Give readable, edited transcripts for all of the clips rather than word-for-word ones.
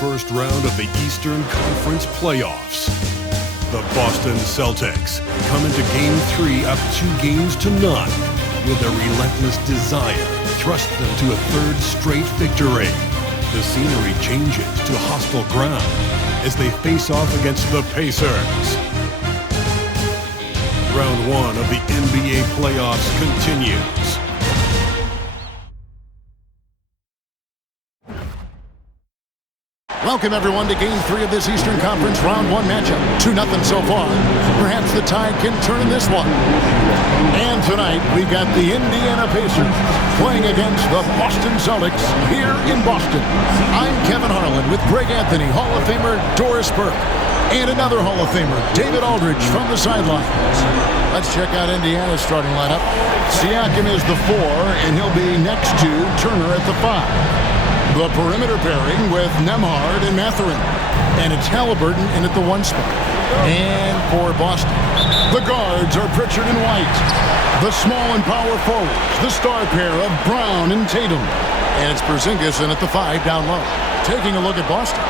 first round of the Eastern Conference playoffs. The Boston Celtics come into Game 3 up 2-0. Will their relentless desire thrust them to a third straight victory? The scenery changes to hostile ground as they face off against the Pacers. Round 1 of the NBA playoffs continues. Welcome, everyone, to Game 3 of this Eastern Conference Round 1 matchup. 2-0 so far. Perhaps the tide can turn in this one. And tonight, we've got the Indiana Pacers playing against the Boston Celtics here in Boston. I'm Kevin Harlan with Greg Anthony, Hall of Famer Doris Burke, and another Hall of Famer, David Aldridge, from the sidelines. Let's check out Indiana's starting lineup. Siakam is the 4, and he'll be next to Turner at the 5. The perimeter pairing with Nembhard and Mathurin. And it's Halliburton in at the 1 spot. And for Boston, the guards are Pritchard and White. The small and power forwards, the star pair of Brown and Tatum. And it's Porzingis in at the 5 down low. Taking a look at Boston.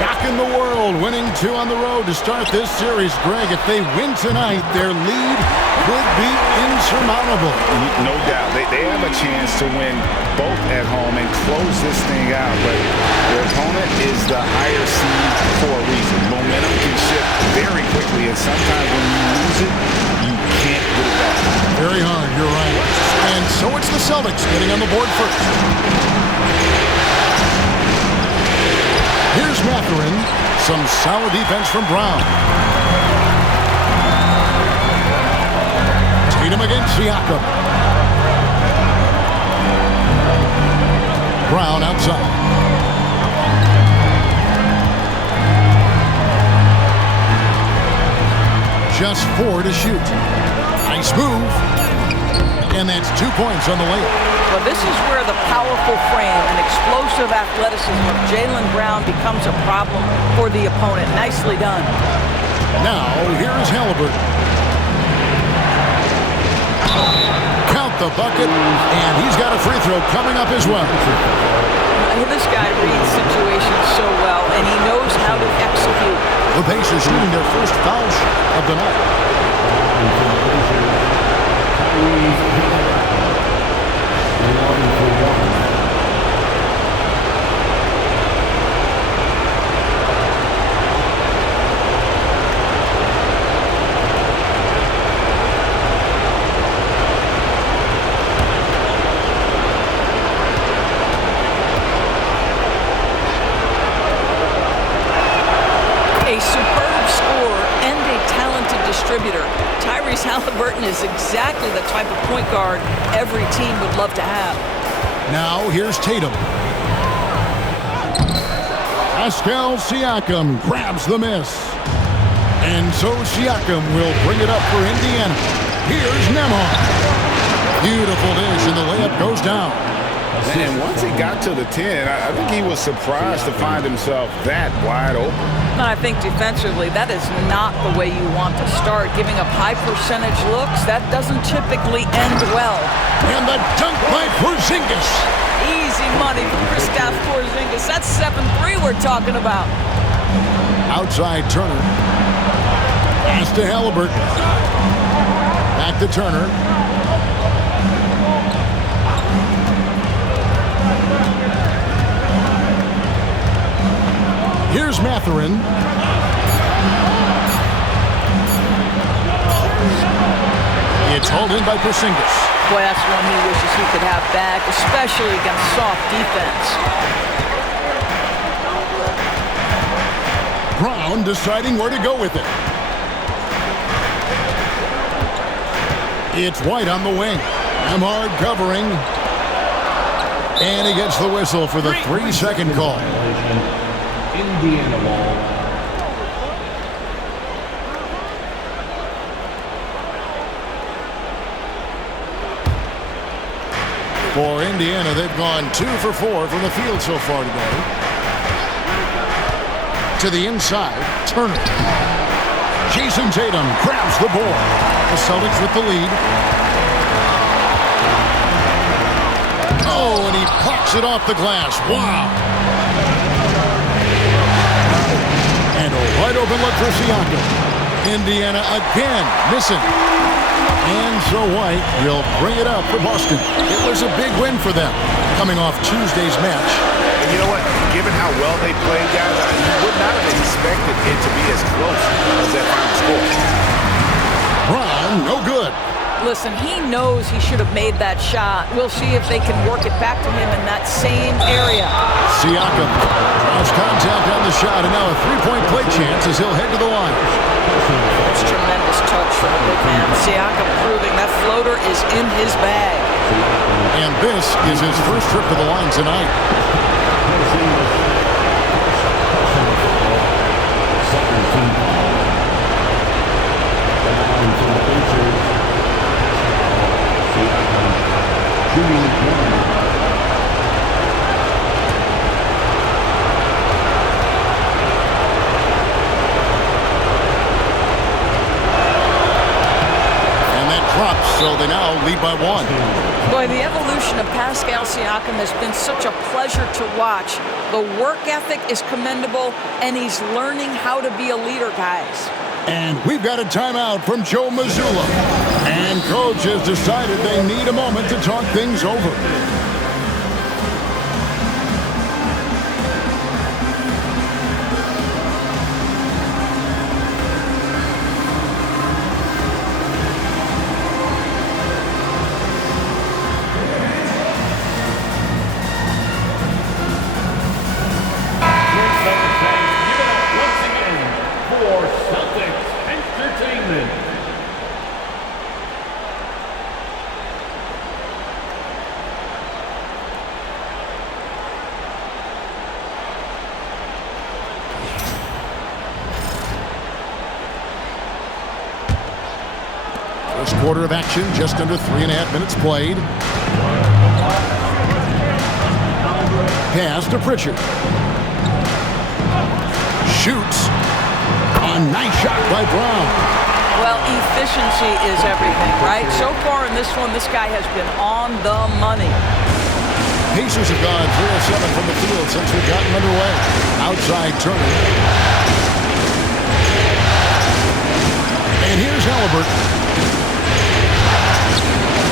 Shocking the world, winning 2 on the road to start this series. Greg, if they win tonight, their lead could be insurmountable. No doubt. They have a chance to win both at home and close this thing out. But their opponent is the higher seed for a reason. Momentum can shift very quickly, and sometimes when you lose it, you can't get it back. Very hard, you're right. And so it's the Celtics getting on the board first. Here's Mathurin. Some solid defense from Brown. Tatum against Siakam. Brown outside. Just 4 to shoot. Nice move. And that's 2 points on the layup. Well, this is where the powerful frame and explosive athleticism of Jaylen Brown becomes a problem for the opponent. Nicely done. Now, here's Halliburton. Count the bucket, and he's got a free throw coming up as well. This guy reads situations so well, and he knows how to execute. The Pacers shooting their first foul shot of the night. A superb scorer and a talented distributor. Tyrese Halliburton is exactly the type of point guard every team would love to have. Now here's Tatum. Pascal Siakam grabs the miss. And so Siakam will bring it up for Indiana. Here's Nembhard. Beautiful dish, and the layup goes down. And once he got to the 10, I think he was surprised to find himself that wide open. I think defensively, that is not the way you want to start. Giving up high percentage looks, that doesn't typically end well. And the dunk by Porzingis. Easy money for Kristaps Porzingis. That's 7-3 we're talking about. Outside Turner. Pass to Halliburton. Back to Turner. Here's Mathurin. It's hauled in by Porzingis. Boy, that's one he wishes he could have back, especially against soft defense. Brown deciding where to go with it. It's White on the wing. Nembhard covering. And he gets the whistle for the 3-second call. Indiana ball. For Indiana, they've gone 2 for 4 from the field so far today. To the inside, Turner. Jason Tatum grabs the board. The Celtics with the lead. Oh, and he pops it off the glass. Wow. Wide open look for Siakam. Indiana again missing. And so White will bring it up for Boston. It was a big win for them, coming off Tuesday's match. And you know what? Given how well they played, guys, you would not have expected it to be as close as that final score. Brown, no good. Listen, he knows he should have made that shot. We'll see if they can work it back to him in that same area. Siakam draws contact on the shot, and now a three-point play chance as he'll head to the line. That's tremendous touch from the big man. Siakam proving that floater is in his bag. And this is his first trip to the line tonight. So they now lead by one. Boy, the evolution of Pascal Siakam has been such a pleasure to watch. The work ethic is commendable, and he's learning how to be a leader, guys. And we've got a timeout from Joe Mazzulla. And coach has decided they need a moment to talk things over. First quarter of action, just under 3.5 minutes played. Pass to Pritchard. Shoots. A nice shot by Brown. Well, efficiency is everything, right? So far in this one, this guy has been on the money. Pacers have gone 3 of 7 from the field since we've gotten underway. Outside Turner. And here's Halliburton.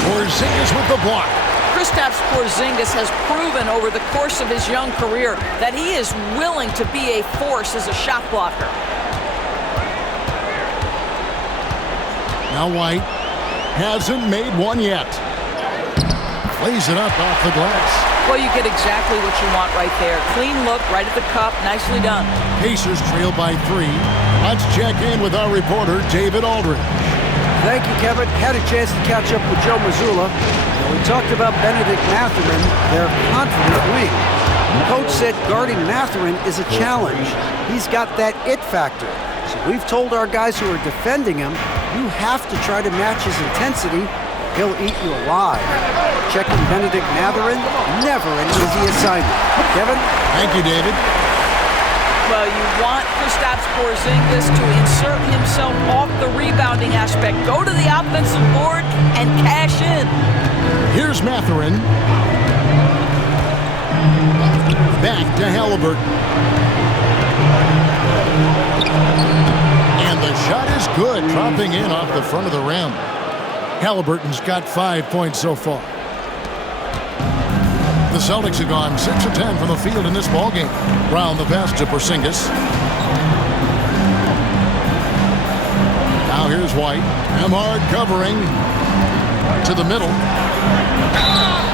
Porzingis with the block. Kristaps Porzingis has proven over the course of his young career that he is willing to be a force as a shot blocker. Now White hasn't made one yet. Plays it up off the glass. Well, you get exactly what you want right there. Clean look, right at the cup. Nicely done. Pacers trail by 3. Let's check in with our reporter, David Aldridge. Thank you, Kevin. Had a chance to catch up with Joe Mazzulla. We talked about Benedict Mathurin, their confident wing. Coach said guarding Mathurin is a challenge. He's got that it factor. So we've told our guys who are defending him, you have to try to match his intensity. He'll eat you alive. Checking Benedict Mathurin, never an easy assignment. Kevin? Thank you, David. Well, you want Kristaps Porzingis to insert himself off the rebounding aspect. Go to the offensive board and cash in. Here's Mathurin. Back to Halliburton. And the shot is good, dropping in off the front of the rim. Halliburton's got 5 points so far. The Celtics have gone 6 of 10 from the field in this ballgame. Brown the pass to Porzingis. Now here's White. Emard covering to the middle.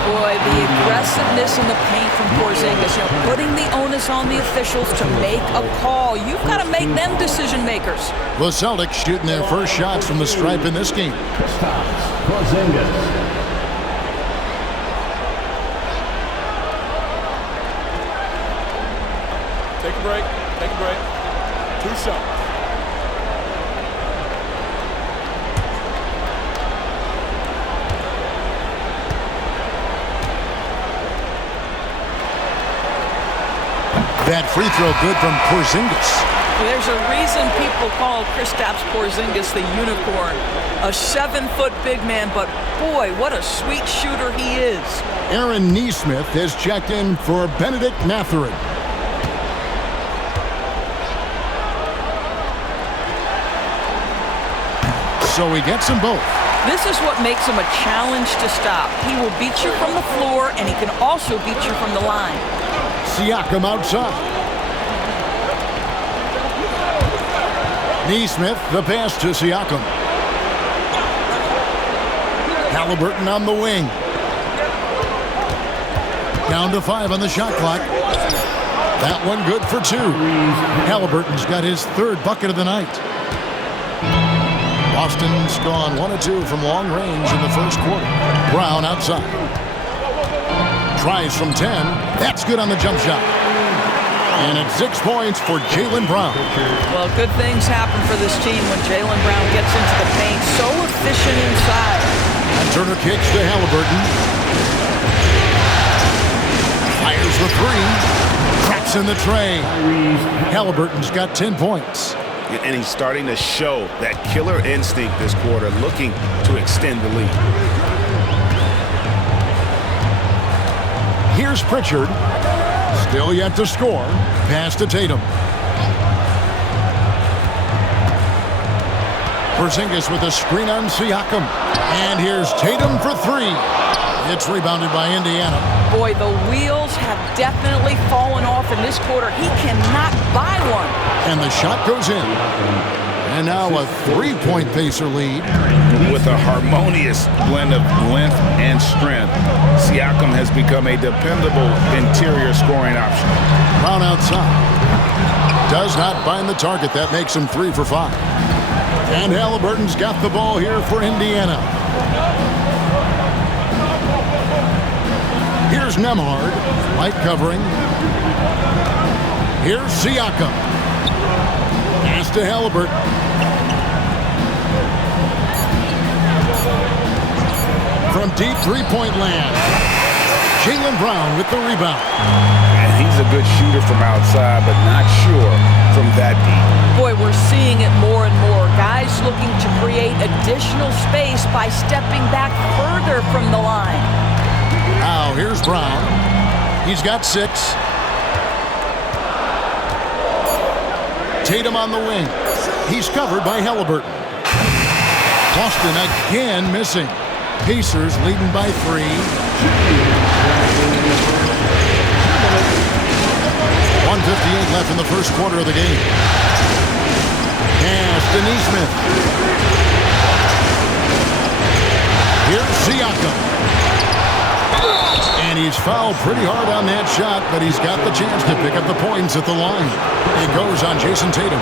Boy, the aggressiveness in the paint from Porzingis, putting the onus on the officials to make a call. You've got to make them decision makers. The Celtics shooting their first shots from the stripe in this game. Porzingis. Take a break. Take a break. 2 shots. That free throw good from Porzingis. There's a reason people call Kristaps Porzingis the unicorn. A 7-foot big man, but boy, what a sweet shooter he is. Aaron Nesmith has checked in for Benedict Mathurin. so he gets them both. This is what makes him a challenge to stop. He will beat you from the floor, and he can also beat you from the line. Siakam outside. Neesmith, the pass to Siakam. Halliburton on the wing. Down to 5 on the shot clock. That one good for 2. Halliburton's got his 3rd bucket of the night. Boston's gone 1 of 2 from long range in the first quarter. Brown outside. Tries from 10. That's good on the jump shot. And it's 6 points for Jaylen Brown. Well, good things happen for this team when Jaylen Brown gets into the paint. So efficient inside. Turner kicks to Halliburton. Fires the 3. Cracks in the tray. Halliburton's got 10 points. And he's starting to show that killer instinct this quarter, looking to extend the lead. Here's Pritchard. Still yet to score. Pass to Tatum. Porzingis with a screen on Siakam. And here's Tatum for 3. It's rebounded by Indiana. Boy, the wheels have definitely fallen off in this quarter. He cannot buy one. And the shot goes in. And now a 3-point Pacer lead. With a harmonious blend of length and strength, Siakam has become a dependable interior scoring option. Brown outside. Does not find the target. That makes him 3 for 5. And Halliburton's got the ball here for Indiana. Here's Nembhard. Light covering. Here's Siakam. Pass to Halliburton. From deep 3-point land. Jaylen Brown with the rebound. And he's a good shooter from outside, but not sure from that deep. Boy, we're seeing it more and more. Guys looking to create additional space by stepping back further from the line. Now here's Brown. He's got 6. Tatum on the wing. He's covered by Halliburton. Boston again missing. Pacers leading by 3. 1:58 left in the first quarter of the game. Pass to Neesmith. Here's Siakam. And he's fouled pretty hard on that shot, but he's got the chance to pick up the points at the line. It goes on Jason Tatum.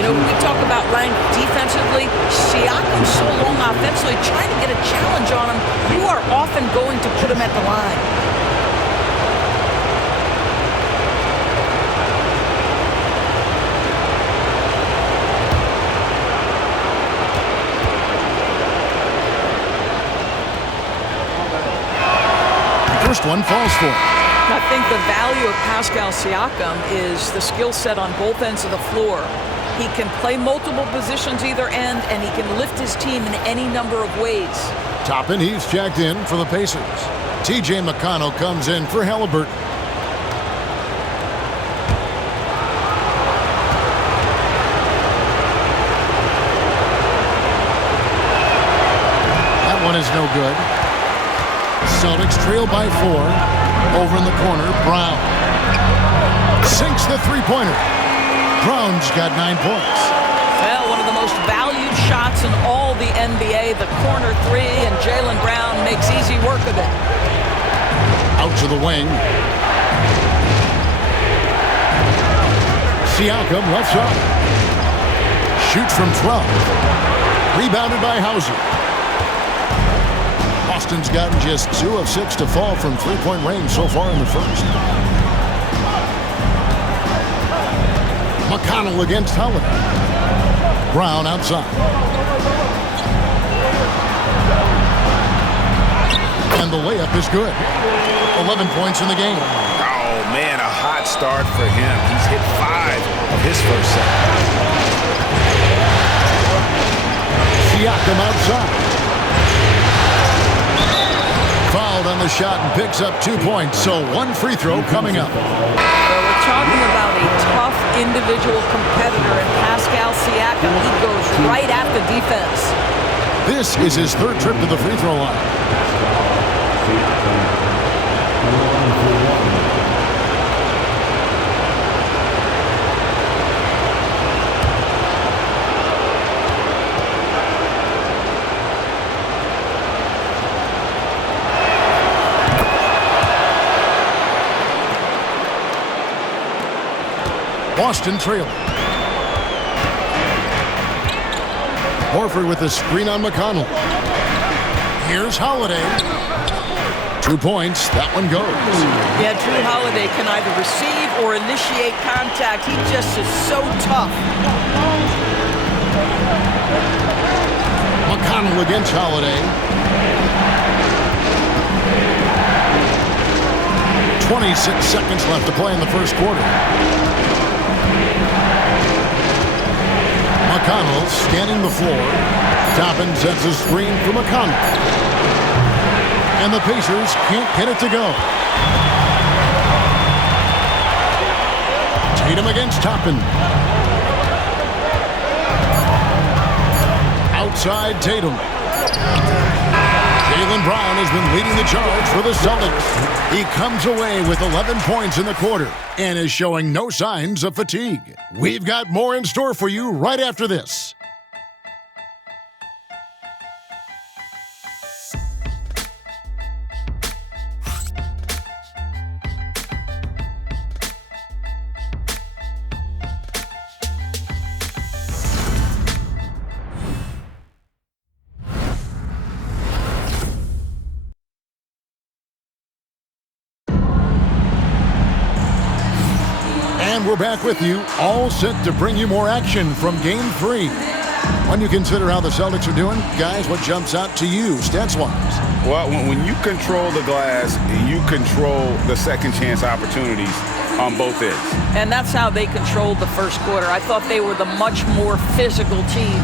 You know, when we talk about length defensively, Siakam's so long offensively, trying to get a challenge on him, you are often going to put him at the line. First one falls for him. I think the value of Pascal Siakam is the skill set on both ends of the floor. He can play multiple positions either end, and he can lift his team in any number of ways. Toppin, he's checked in for the Pacers. T.J. McConnell comes in for Halliburton. That one is no good. Celtics trail by 4. Over in the corner, Brown. Sinks the 3-pointer. Brown's got 9 points. Well, one of the most valued shots in all the NBA, the corner 3, and Jaylen Brown makes easy work of it. Out to the wing. Siakam left side. Shoots from 12. Rebounded by Hauser. Boston's gotten just 2 of 6 to fall from 3-point range so far in the first. McConnell against Howard. Brown outside. And the layup is good. 11 points in the game. Oh, man, a hot start for him. He's hit 5 of his first set. Siakam outside. Fouled on the shot and picks up 2 points. So 1 free throw coming up. Well, we're talking about a tough individual competitor in Pascal Siakam. He goes right at the defense. This is his third trip to the free throw line. Boston trailing. Horford with the screen on McConnell. Here's Holiday. 2 points. That one goes. Yeah, Drew Holiday can either receive or initiate contact. He just is so tough. McConnell against Holiday. 26 seconds left to play in the first quarter. McConnell scanning the floor. Toppin sets a screen for McConnell. And the Pacers can't get it to go. Tatum against Toppin. Outside Tatum. Jaylen Brown has been leading the charge for the Celtics. He comes away with 11 points in the quarter and is showing no signs of fatigue. We've got more in store for you right after this. And we're back with you, all set to bring you more action from Game 3. When you consider how the Celtics are doing, guys, what jumps out to you, stats-wise? Well, when you control the glass, you control the second chance opportunities on both ends. And that's how they controlled the first quarter. I thought they were the much more physical team.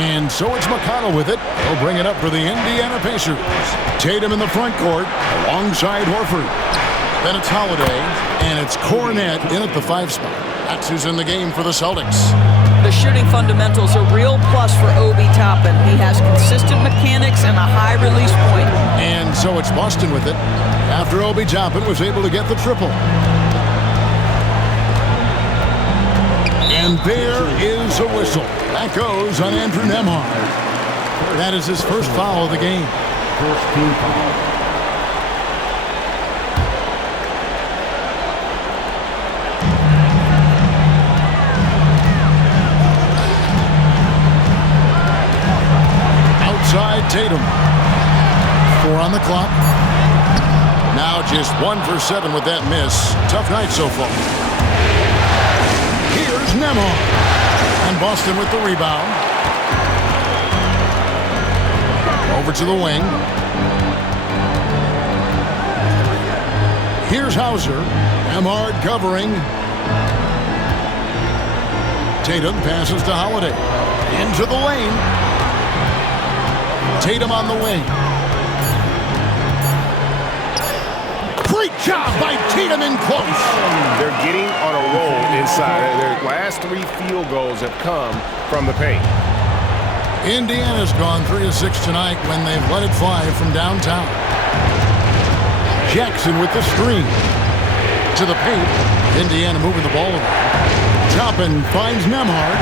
And so it's McConnell with it. He'll bring it up for the Indiana Pacers. Tatum in the front court alongside Horford. Then it's Holiday, and it's Cornet in at the 5 spot. That's who's in the game for the Celtics. The shooting fundamentals are a real plus for Obi Toppin. He has consistent mechanics and a high release point. And so it's Boston with it after Obi Toppin was able to get the triple. And there is a whistle. That goes on Andrew Nembhard. That is his first foul of the game. First team foul. Outside Tatum. 4 on the clock. Now just 1 for 7 with that miss. Tough night so far. Here's Nembhard. And Boston with the rebound. Over to the wing. Here's Hauser. Nembhard covering. Tatum passes to Holiday. Into the lane. Tatum on the wing. Great job by Tatum in close. They're getting on a roll inside. Their last 3 field goals have come from the paint. Indiana's gone 3 of 6 tonight when they've let it fly from downtown. Jackson with the screen. To the paint. Indiana moving the ball around. Toppin finds Nembhard.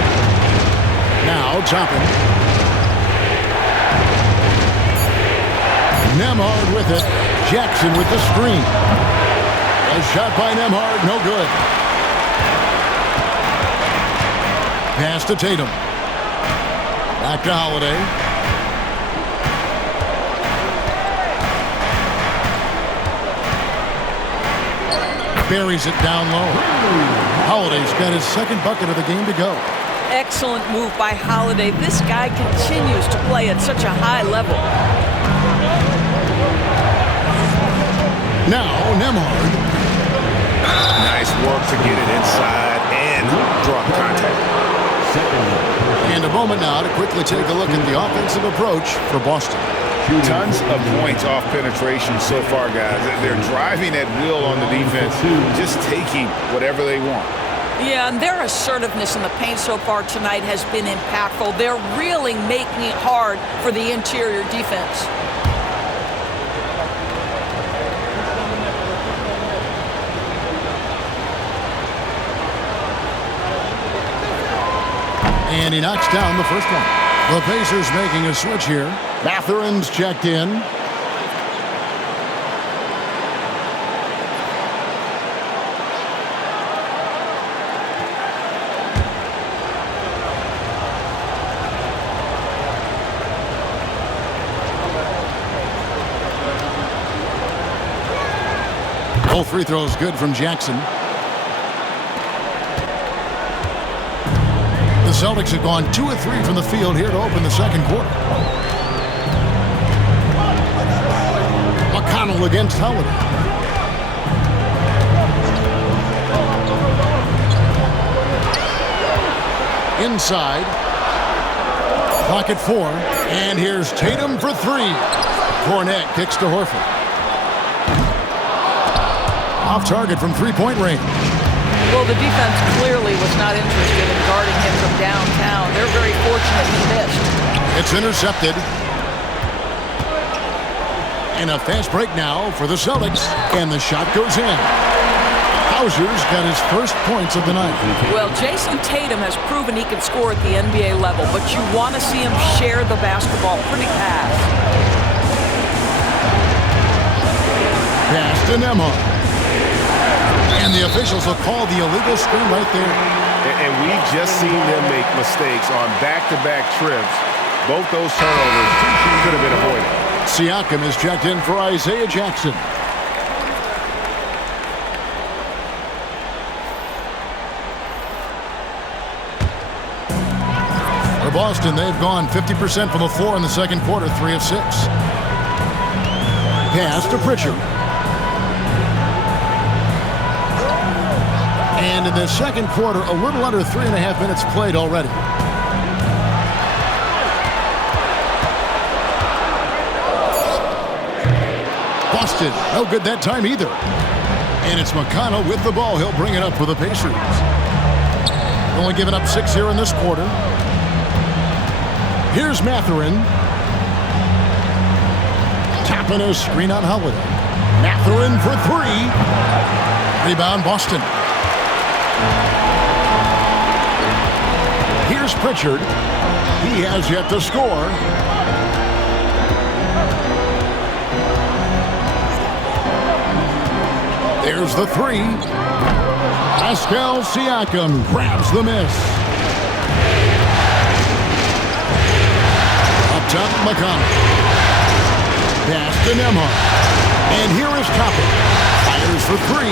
Now Toppin. Nembhard with it. Jackson with the screen. A shot by Nembhard, no good. Pass to Tatum. Back to Holiday. Buries it down low. Holiday's got his second bucket of the game to go. Excellent move by Holiday. This guy continues to play at such a high level. Now, Nembhard. Nice work to get it inside and draw contact. And a moment now to quickly take a look at the offensive approach for Boston. Tons of points off penetration so far, guys. They're driving at will on the defense, just taking whatever they want. Yeah, and their assertiveness in the paint so far tonight has been impactful. They're really making it hard for the interior defense. And he knocks down the first one. The Pacers making a switch here. Mathurin's checked in. Both free throws good from Jackson. The Celtics have gone 2 of 3 from the field here to open the second quarter. McConnell against Holiday. Inside. Clock at 4. And here's Tatum for 3. Fournette kicks to Horford. Off target from three-point range. Well, the defense clearly was not interested in guarding him from downtown. They're very fortunate he missed. It's intercepted. And a fast break now for the Celtics. And the shot goes in. Hauser's got his first points of the night. Well, Jason Tatum has proven he can score at the NBA level, but you want to see him share the basketball pretty fast. Pass to Nembhard. And the officials will call the illegal screen right there. And we've just seen them make mistakes on back-to-back trips. Both those turnovers could have been avoided. Siakam is checked in for Isaiah Jackson. For Boston, they've gone 50% from the floor in the second quarter, 3 of 6. Pass to Pritchard. And in the second quarter, a little under 3.5 minutes played already. Boston, no good that time either. And it's McConnell with the ball. He'll bring it up for the Pacers. Only giving up 6 here in this quarter. Here's Mathurin. Tapping a screen on Holiday. Mathurin for 3. Rebound Boston. Here's Pritchard. He has yet to score. There's the 3. Pascal Siakam grabs the miss. Up top, McConnell. Pass to Nembhard. And here is Toppin. Fires for 3.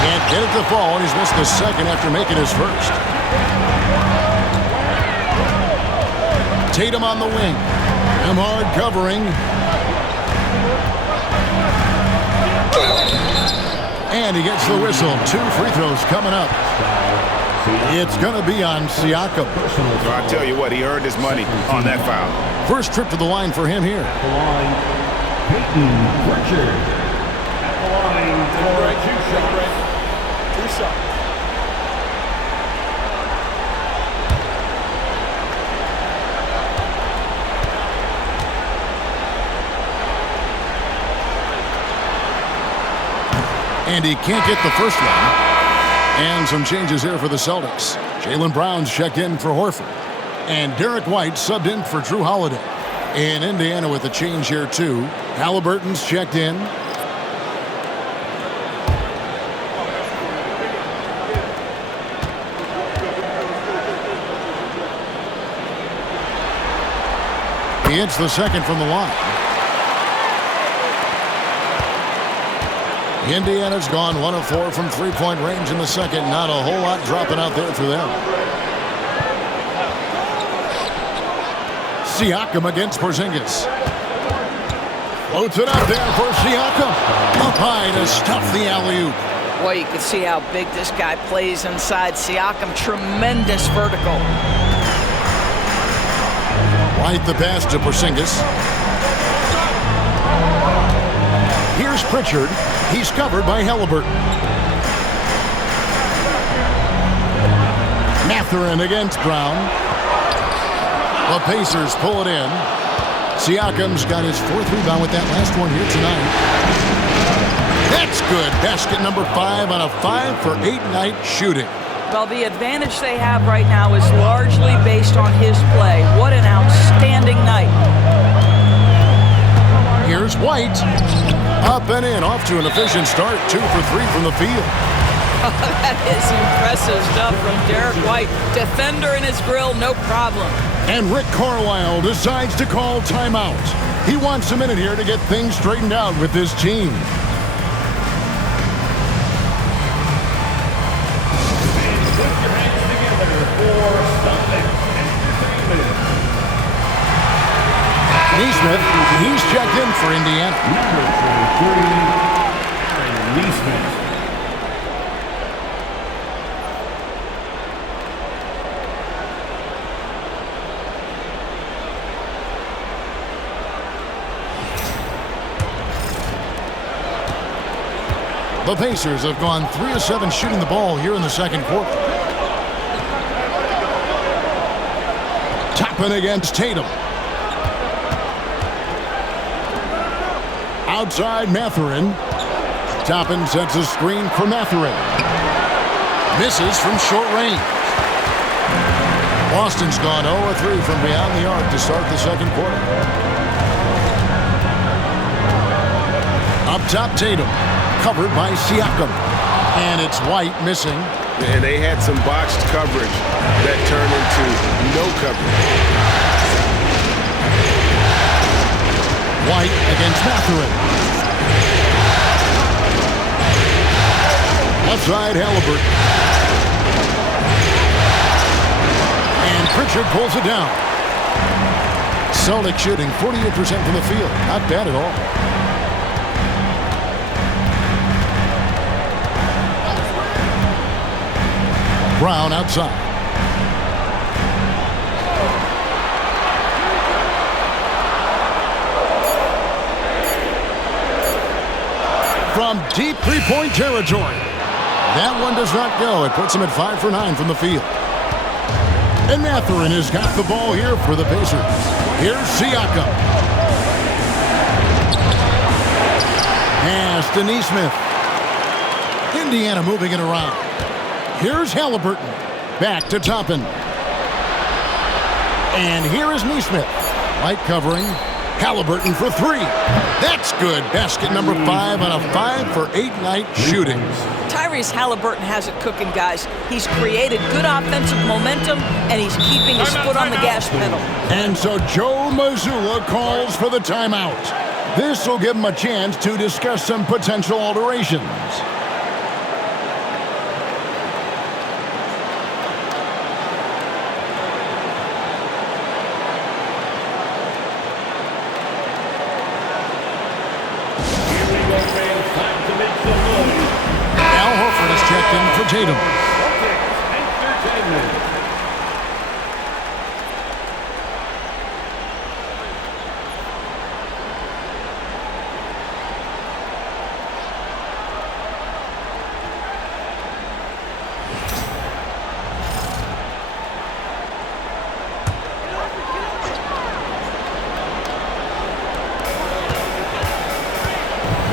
Can't get it to fall, and he's missed the second after making his first. Tatum on the wing. Nembhard covering. And he gets the whistle. 2 free throws coming up. It's going to be on Siakam. So I tell you what, he earned his money on that foul. First trip to the line for him here. Peyton Pritchard. At the line for 2 shots. 2 shots. And he can't get the first one. And some changes here for the Celtics. Jaylen Brown's checked in for Horford. And Derek White subbed in for Drew Holiday. And Indiana with a change here too. Halliburton's checked in. He hits the second from the line. Indiana's gone 1 of 4 from three-point range in the second. Not a whole lot dropping out there for them. Siakam against Porzingis. Floats it up there for Siakam. Up high to stuff the alley-oop. Boy, you can see how big this guy plays inside. Siakam, tremendous vertical. White the pass to Porzingis. Here's Pritchard. He's covered by Halliburton. Mathurin against Brown. The Pacers pull it in. Siakam's got his 4th rebound with that last one here tonight. That's good. Basket number 5 on a 5-for-8 night shooting. Well, the advantage they have right now is largely based on his play. What an outstanding night. Here's White. Up and in, off to an efficient start. 2 for 3 from the field. That is impressive stuff from Derek White. Defender in his grill, no problem. And Rick Carlisle decides to call timeout. He wants a minute here to get things straightened out with his team. Neesmith, he's checked in for Indiana. Number 23, Aaron Neesmith. The Pacers have gone 3 of 7 shooting the ball here in the second quarter. Toppin against Tatum. Outside Mathurin. Toppin sets a screen for Mathurin. Misses from short range. Boston's gone 0-3 from beyond the arc to start the second quarter. Up top, Tatum. Covered by Siakam. And it's White missing. And they had some boxed coverage that turned into no coverage. White against Mathurin. Left side, Halliburton. And Pritchard pulls it down. Celtics shooting 48% from the field. Not bad at all. Brown outside. From deep three-point territory. That one does not go. It puts him at 5 for 9 from the field. And Mathurin has got the ball here for the Pacers. Here's Siakam. Pass to Neesmith. Indiana moving it around. Here's Halliburton. Back to Toppin. And here is Neesmith. Light covering. Halliburton for 3. That's good. Basket number 5 on a 5-for-8 night shooting. Tyrese Halliburton has it cooking, guys. He's created good offensive momentum, and he's keeping his foot on the gas pedal. And so Joe Mazzulla calls for the timeout. This will give him a chance to discuss some potential alterations. Tatum.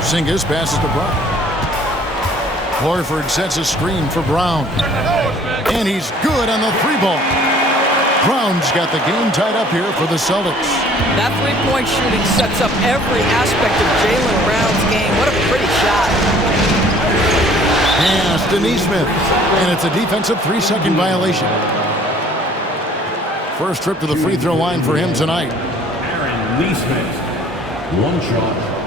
Porzingis passes to Brown. Horford sets a screen for Brown. And he's good on the 3-ball. Brown's got the game tied up here for the Celtics. That three-point shooting sets up every aspect of Jaylen Brown's game. What a pretty shot. Pass to Neesmith. And it's a defensive 3-second violation. First trip to the free throw line for him tonight. Aaron Neesmith. One shot.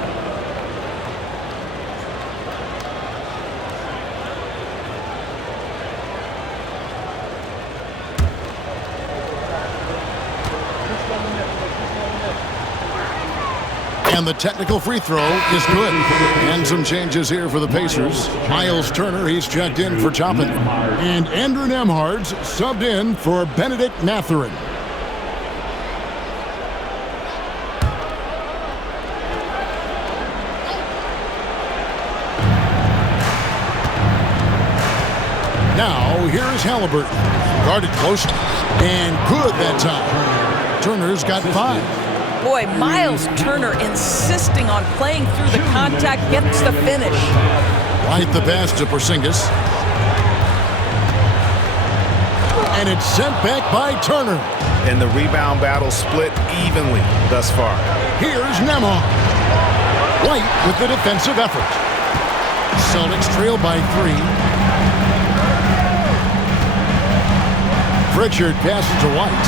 And the technical free throw is good. And some changes here for the Pacers. Miles Turner, he's checked in for Toppin. And Andrew Nembhard's subbed in for Benedict Mathurin. Now, here's Halliburton. Guarded close. And good that time. Turner's got 5. Boy, Miles Turner insisting on playing through the contact, gets the finish. Right the pass to Porzingis. And it's sent back by Turner. And the rebound battle split evenly thus far. Here's Nembhard. White with the defensive effort. Celtics trail by 3. Pritchard passes to White.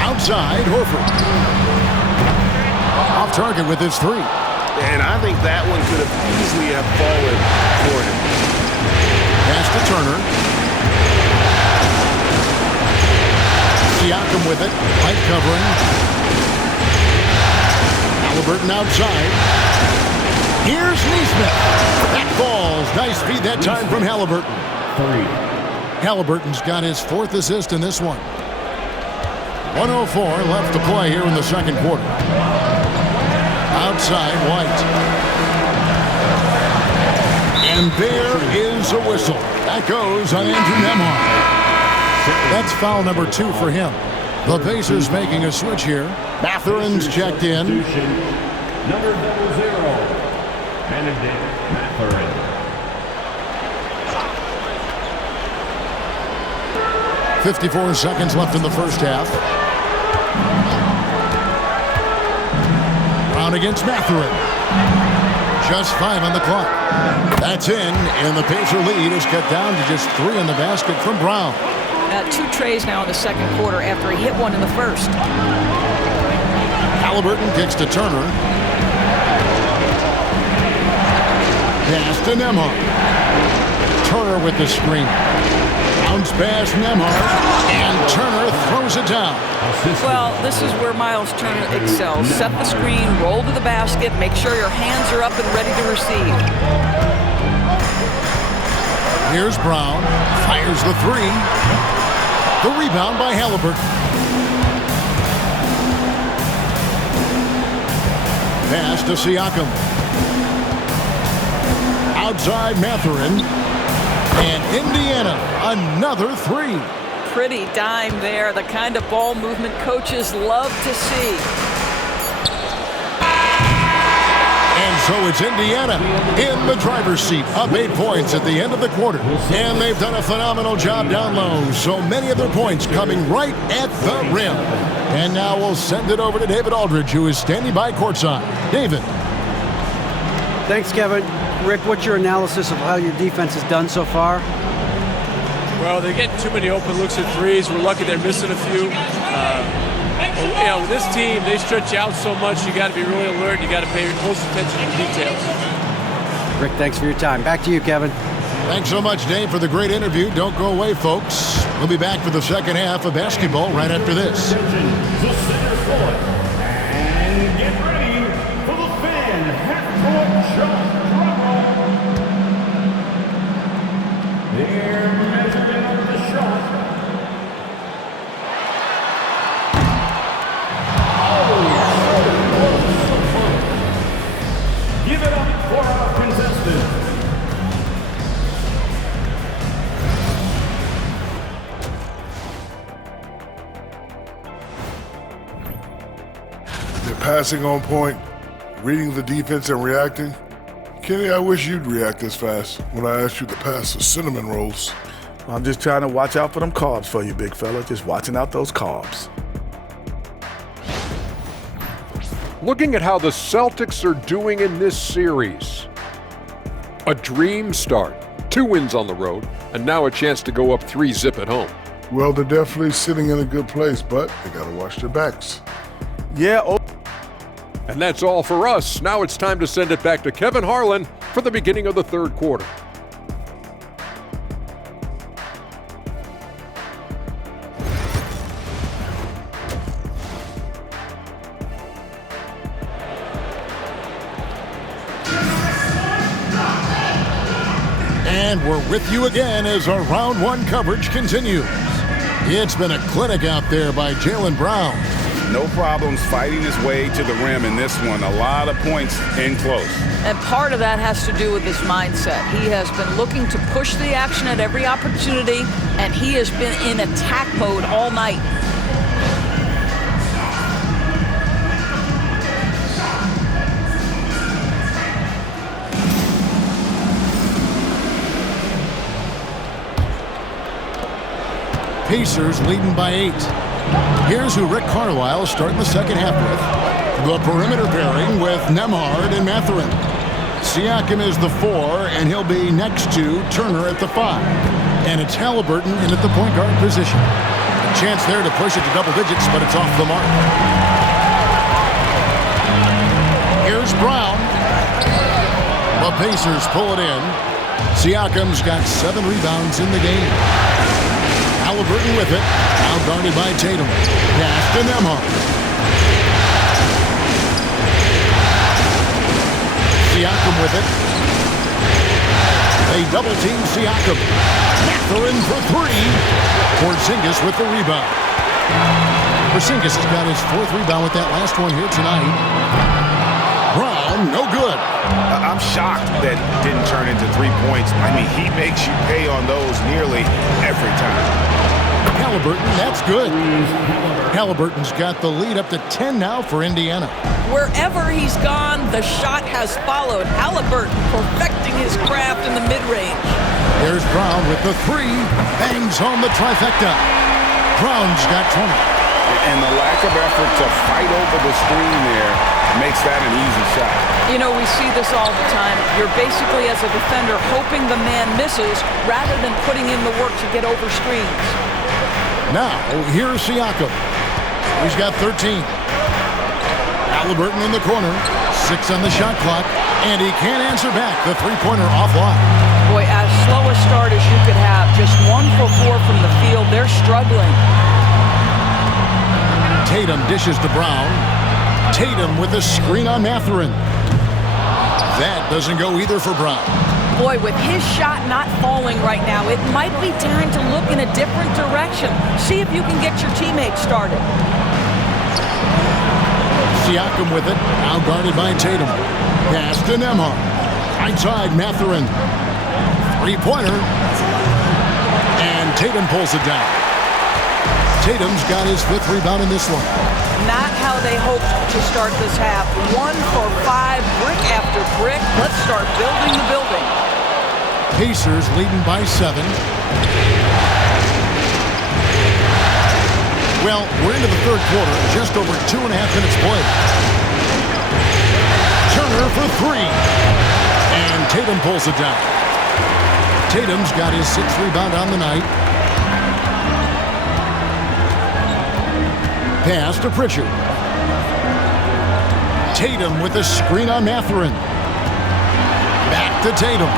Outside, Horford. Off target with his 3. And I think that one could have easily have fallen for him. Pass to Turner. Siakam with it. White covering. Halliburton outside. Here's Neesmith. That falls. Nice feed that time from Halliburton. 3. Halliburton's got his 4th assist in this one. 1:04 left to play here in the second quarter. Outside, White. And there is a whistle. That goes on Andrew Nembhard. That's foul number 2 for him. The Pacers making a switch here. Mathurin's checked in. Number 00, Benedict Mathurin. 54 seconds left in the first half. Brown against Mathurin. Just 5 on the clock. That's in, and the Pacer lead is cut down to just 3 in the basket from Brown. 2 trays now in the second quarter after he hit one in the first. Halliburton kicks to Turner. Pass to Nembhard. Turner with the screen. Bounce pass Nembhard, and Turner throws it down. Well, this is where Miles Turner excels. Set the screen, roll to the basket, make sure your hands are up and ready to receive. Here's Brown. Fires the 3. The rebound by Halliburton. Pass to Siakam. Outside Mathurin. And Indiana, another 3. Pretty dime there. The kind of ball movement coaches love to see. And so it's Indiana in the driver's seat, up 8 points at the end of the quarter. And they've done a phenomenal job down low. So many of their points coming right at the rim. And now we'll send it over to David Aldridge, who is standing by courtside. David. Thanks, Kevin. Rick, what's your analysis of how your defense has done so far? Well, they're getting too many open looks at threes. We're lucky they're missing a few. With this team, they stretch you out so much, you got to be really alert. You got to pay close attention to the details. Rick, thanks for your time. Back to you, Kevin. Thanks so much, Dave, for the great interview. Don't go away, folks. We'll be back for the second half of basketball right after this. And get ready for the fan half-court shot. Their measurement of the shot. Give it up for our contestant. They're passing on point, reading the defense and reacting. Kenny, I wish you'd react this fast when I asked you to pass the cinnamon rolls. I'm just trying to watch out for them carbs for you, big fella. Just watching out those carbs. Looking at how the Celtics are doing in this series. A dream start. 2 wins on the road, and now a chance to go up 3-0 at home. Well, they're definitely sitting in a good place, but they gotta watch their backs. Yeah. And that's all for us. Now it's time to send it back to Kevin Harlan for the beginning of the third quarter. And we're with you again as our round 1 coverage continues. It's been a clinic out there by Jaylen Brown. No problems fighting his way to the rim in this one. A lot of points in close. And part of that has to do with his mindset. He has been looking to push the action at every opportunity, and he has been in attack mode all night. Pacers leading by 8. Here's who Rick Carlisle is starting the second half with. The perimeter pairing with Nembhard and Mathurin. Siakam is the 4, and he'll be next to Turner at the 5. And it's Halliburton in at the point guard position. A chance there to push it to double digits, but it's off the mark. Here's Brown. The Pacers pull it in. Siakam's got 7 rebounds in the game. Halliburton with it. Now guarded by Tatum. Pass to Nembhard. Siakam with it. They double-team Siakam. Mathurin for 3. Porzingis with the rebound. Porzingis has got his 4th rebound with that last one here tonight. Brown, no good. I'm shocked that didn't turn into 3 points. I mean, he makes you pay on those nearly every time. Halliburton, that's good. Halliburton's got the lead up to 10 now for Indiana. Wherever he's gone, the shot has followed. Halliburton perfecting his craft in the mid-range. There's Brown with the 3. Bangs home the trifecta. Brown's got 20. And the lack of effort to fight over the screen there makes that an easy shot. You know, we see this all the time. You're basically, as a defender, hoping the man misses rather than putting in the work to get over screens. Now, here's Siakam. He's got 13. Halliburton in the corner. 6 on the shot clock. And he can't answer back. The three-pointer offline. Boy, as slow a start as you could have. Just 1 for 4 from the field. They're struggling. Tatum dishes to Brown. Tatum with a screen on Mathurin. That doesn't go either for Brown. Boy, with his shot not falling right now, it might be time to look in a different direction. See if you can get your teammates started. Siakam with it, now guarded by Tatum. Pass to Nembhard. Right side, Mathurin. Three-pointer. And Tatum pulls it down. Tatum's got his 5th rebound in this one. Not how they hoped to start this half. 1 for 5, brick after brick. Let's start building the building. Pacers leading by 7. Well, we're into the third quarter, just over 2.5 minutes played. Turner for 3. And Tatum pulls it down. Tatum's got his 6th rebound on the night. Pass to Pritchard. Tatum with a screen on Mathurin. Back to Tatum.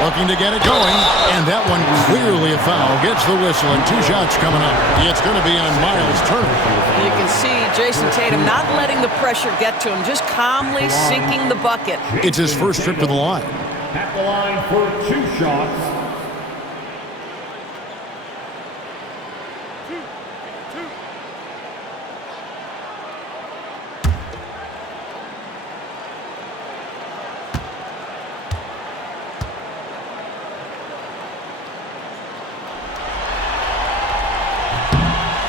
Looking to get it going, and that one clearly a foul. Gets the whistle, and 2 shots coming up. It's going to be on Miles Turner. You can see Jason Tatum not letting the pressure get to him, just calmly sinking the bucket. It's his first trip to the line. At the line for 2 shots.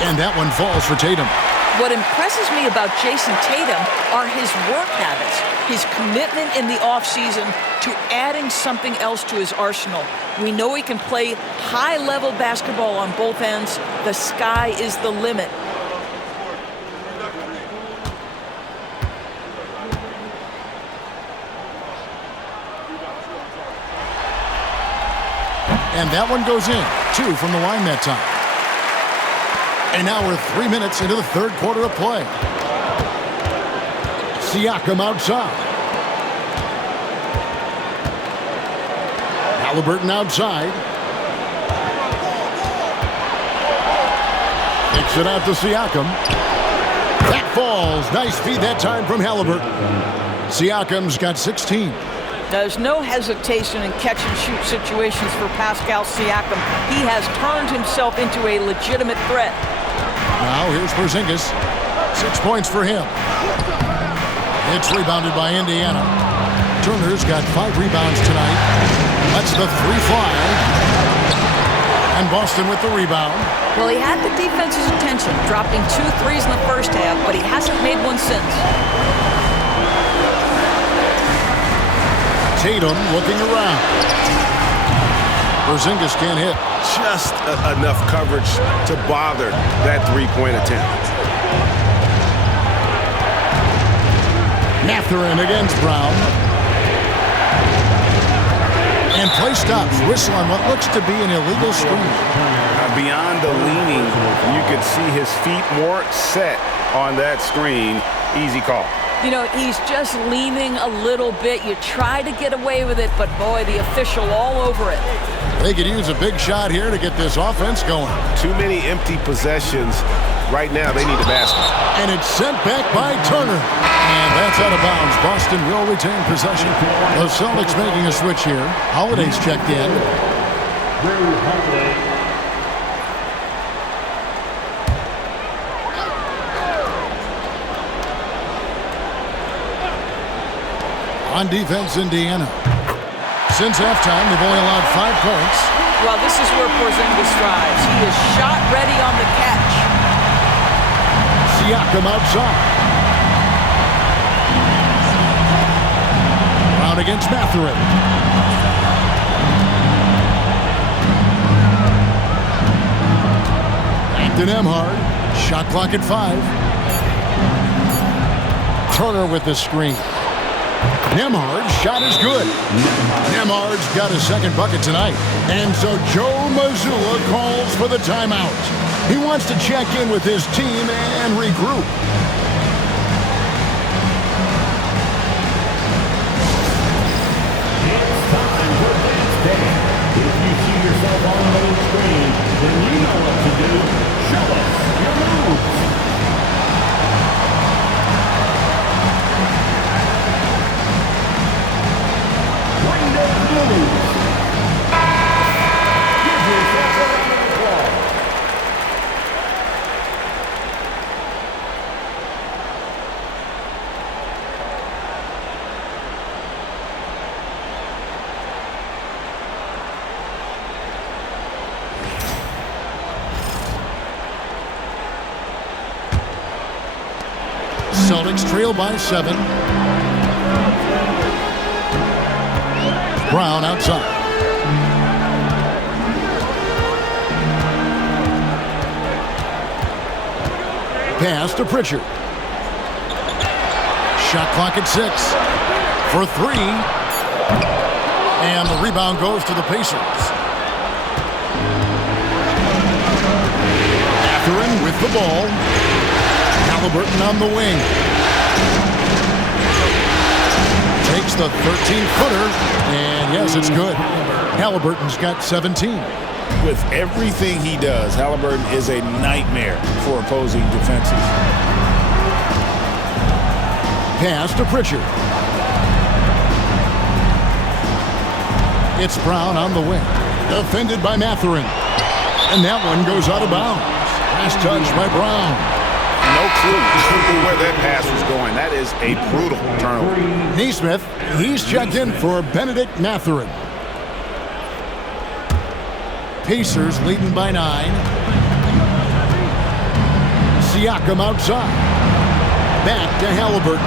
And that one falls for Tatum. What impresses me about Jason Tatum are his work habits, his commitment in the offseason to adding something else to his arsenal. We know he can play high-level basketball on both ends. The sky is the limit. And that one goes in. 2 from the line that time. And now we're 3 minutes into the third quarter of play. Siakam outside. Halliburton outside. Kicks it out to Siakam. That falls. Nice feed that time from Halliburton. Siakam's got 16. There's no hesitation in catch-and-shoot situations for Pascal Siakam. He has turned himself into a legitimate threat. Now here's Porzingis. 6 points for him. It's rebounded by Indiana. Turner's got 5 rebounds tonight. Lets the 3 fly. And Boston with the rebound. Well, he had the defense's attention, dropping 2 threes in the first half, but he hasn't made one since. Tatum looking around. Porzingis can't hit. Just enough coverage to bother that three-point attempt. Mathurin against Brown. And play stops. Whistle on what looks to be an illegal screen. Beyond the leaning, you could see his feet more set on that screen. Easy call. You know, he's just leaning a little bit. You try to get away with it, but boy, the official all over it. They could use a big shot here to get this offense going. Too many empty possessions. Right now, they need a basket. And it's sent back by Turner. And that's out of bounds. Boston will retain possession. The Celtics making a switch here. Holiday's checked in. On defense, Indiana. Since halftime, they've only allowed 5 points. Well, this is where Porzingis thrives. He is shot ready on the catch. Siakam outside. Brown against Mathurin. Back to Nembhard. Shot clock at 5. Turner with the screen. Nembhard's shot is good. Nembhard's got his second bucket tonight. And so Joe Mazzulla calls for the timeout. He wants to check in with his team and regroup. It's time for dance day. If you see yourself on the screen, then you know what to do. Show us your moves. Bring those moves. Give yourself a round of applause. Celtics trail by 7. Brown outside. Pass to Pritchard. Shot clock at 6. For 3. And the rebound goes to the Pacers. Mathurin with the ball. Halliburton on the wing. Takes the 13-footer, and yes, it's good. Halliburton's got 17. With everything he does, Halliburton is a nightmare for opposing defenses. Pass to Pritchard. It's Brown on the wing. Defended by Mathurin. And that one goes out of bounds. Nice touch by Brown. No clue where that pass was going. That is a brutal turnover. Neesmith, he's checked in for Benedict Mathurin. Pacers leading by 9. Siakam outside. Back to Halliburton.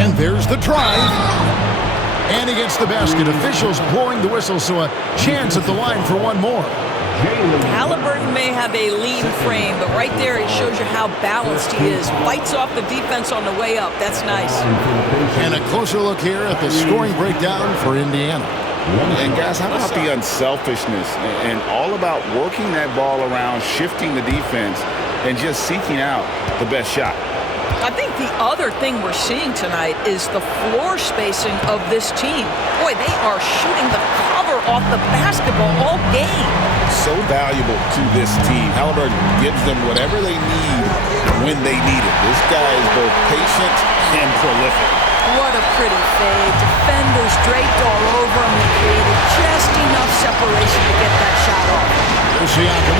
And there's the drive. And he gets the basket. Officials blowing the whistle, so a chance at the line for one more. Halliburton may have a lean frame, but right there it shows you how balanced he is. Fights off the defense on the way up. That's nice. And a closer look here at the scoring breakdown for Indiana. And guys, how about the unselfishness and all about working that ball around, shifting the defense, and just seeking out the best shot? I think the other thing we're seeing tonight is the floor spacing of this team. Boy, they are shooting the cover off the basketball all game. So valuable to this team. Halliburton gives them whatever they need when they need it. This guy is both patient and prolific. What a pretty fade. Defenders draped all over him. He created just enough desperation to get that shot off. Here's Siakam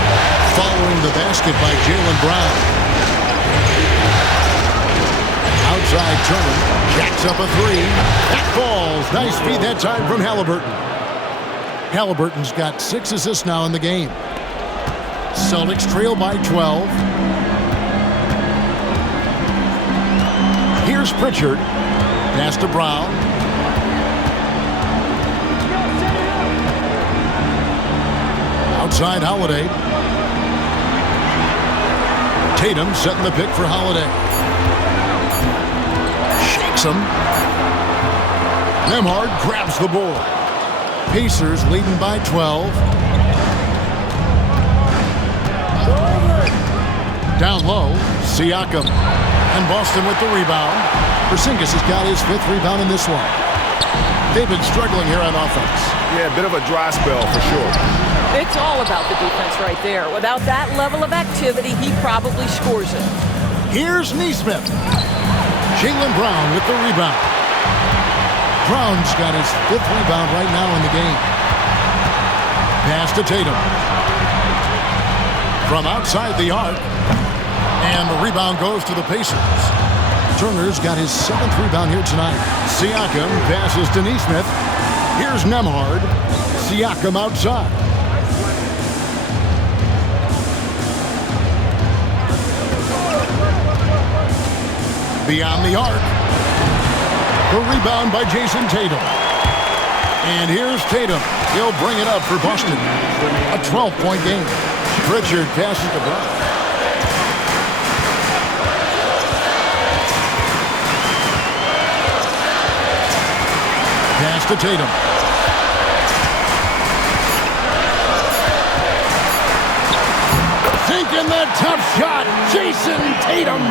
following the basket by Jaylen Brown. Outside Turner, jacks up a three. That falls. Nice feed that time from Halliburton. Halliburton's got 6 assists now in the game. Celtics trail by 12. Here's Pritchard. Pass to Brown. Outside Holiday. Tatum setting the pick for Holiday. Shakes him. Nembhard grabs the board. Pacers leading by 12. Down low, Siakam. And Boston with the rebound. Porzingis has got his 5th rebound in this one. They've been struggling here on offense. Yeah, a bit of a dry spell for sure. It's all about the defense right there. Without that level of activity, he probably scores it. Here's Nesmith. Jaylen Brown with the rebound. Brown's got his 5th rebound right now in the game. Pass to Tatum. From outside the arc. And the rebound goes to the Pacers. Turner's got his 7th rebound here tonight. Siakam passes to Nesmith. Here's Nembhard. Siakam outside. Beyond the arc. The rebound by Jason Tatum. And here's Tatum. He'll bring it up for Boston. A 12-point game. Pritchard passes to Brown. Pass to Tatum. Sinking the tough shot. Jason Tatum.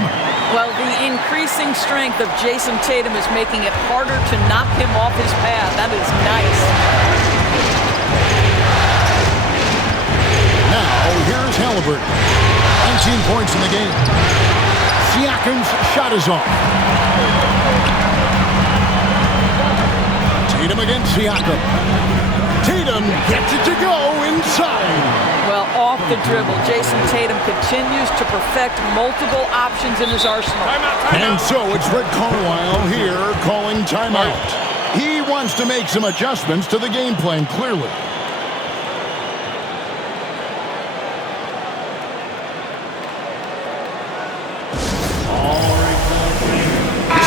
Well, the increasing strength of Jason Tatum is making it harder to knock him off his path. That is nice. Now, here's Halliburton. 19 points in the game. Siakam's shot is off. Tatum against Siakam. Tatum gets it to go inside. Well, off the dribble, Jason Tatum continues to perfect multiple options in his arsenal. And so it's Rick Carlisle here calling timeout. He wants to make some adjustments to the game plan, clearly.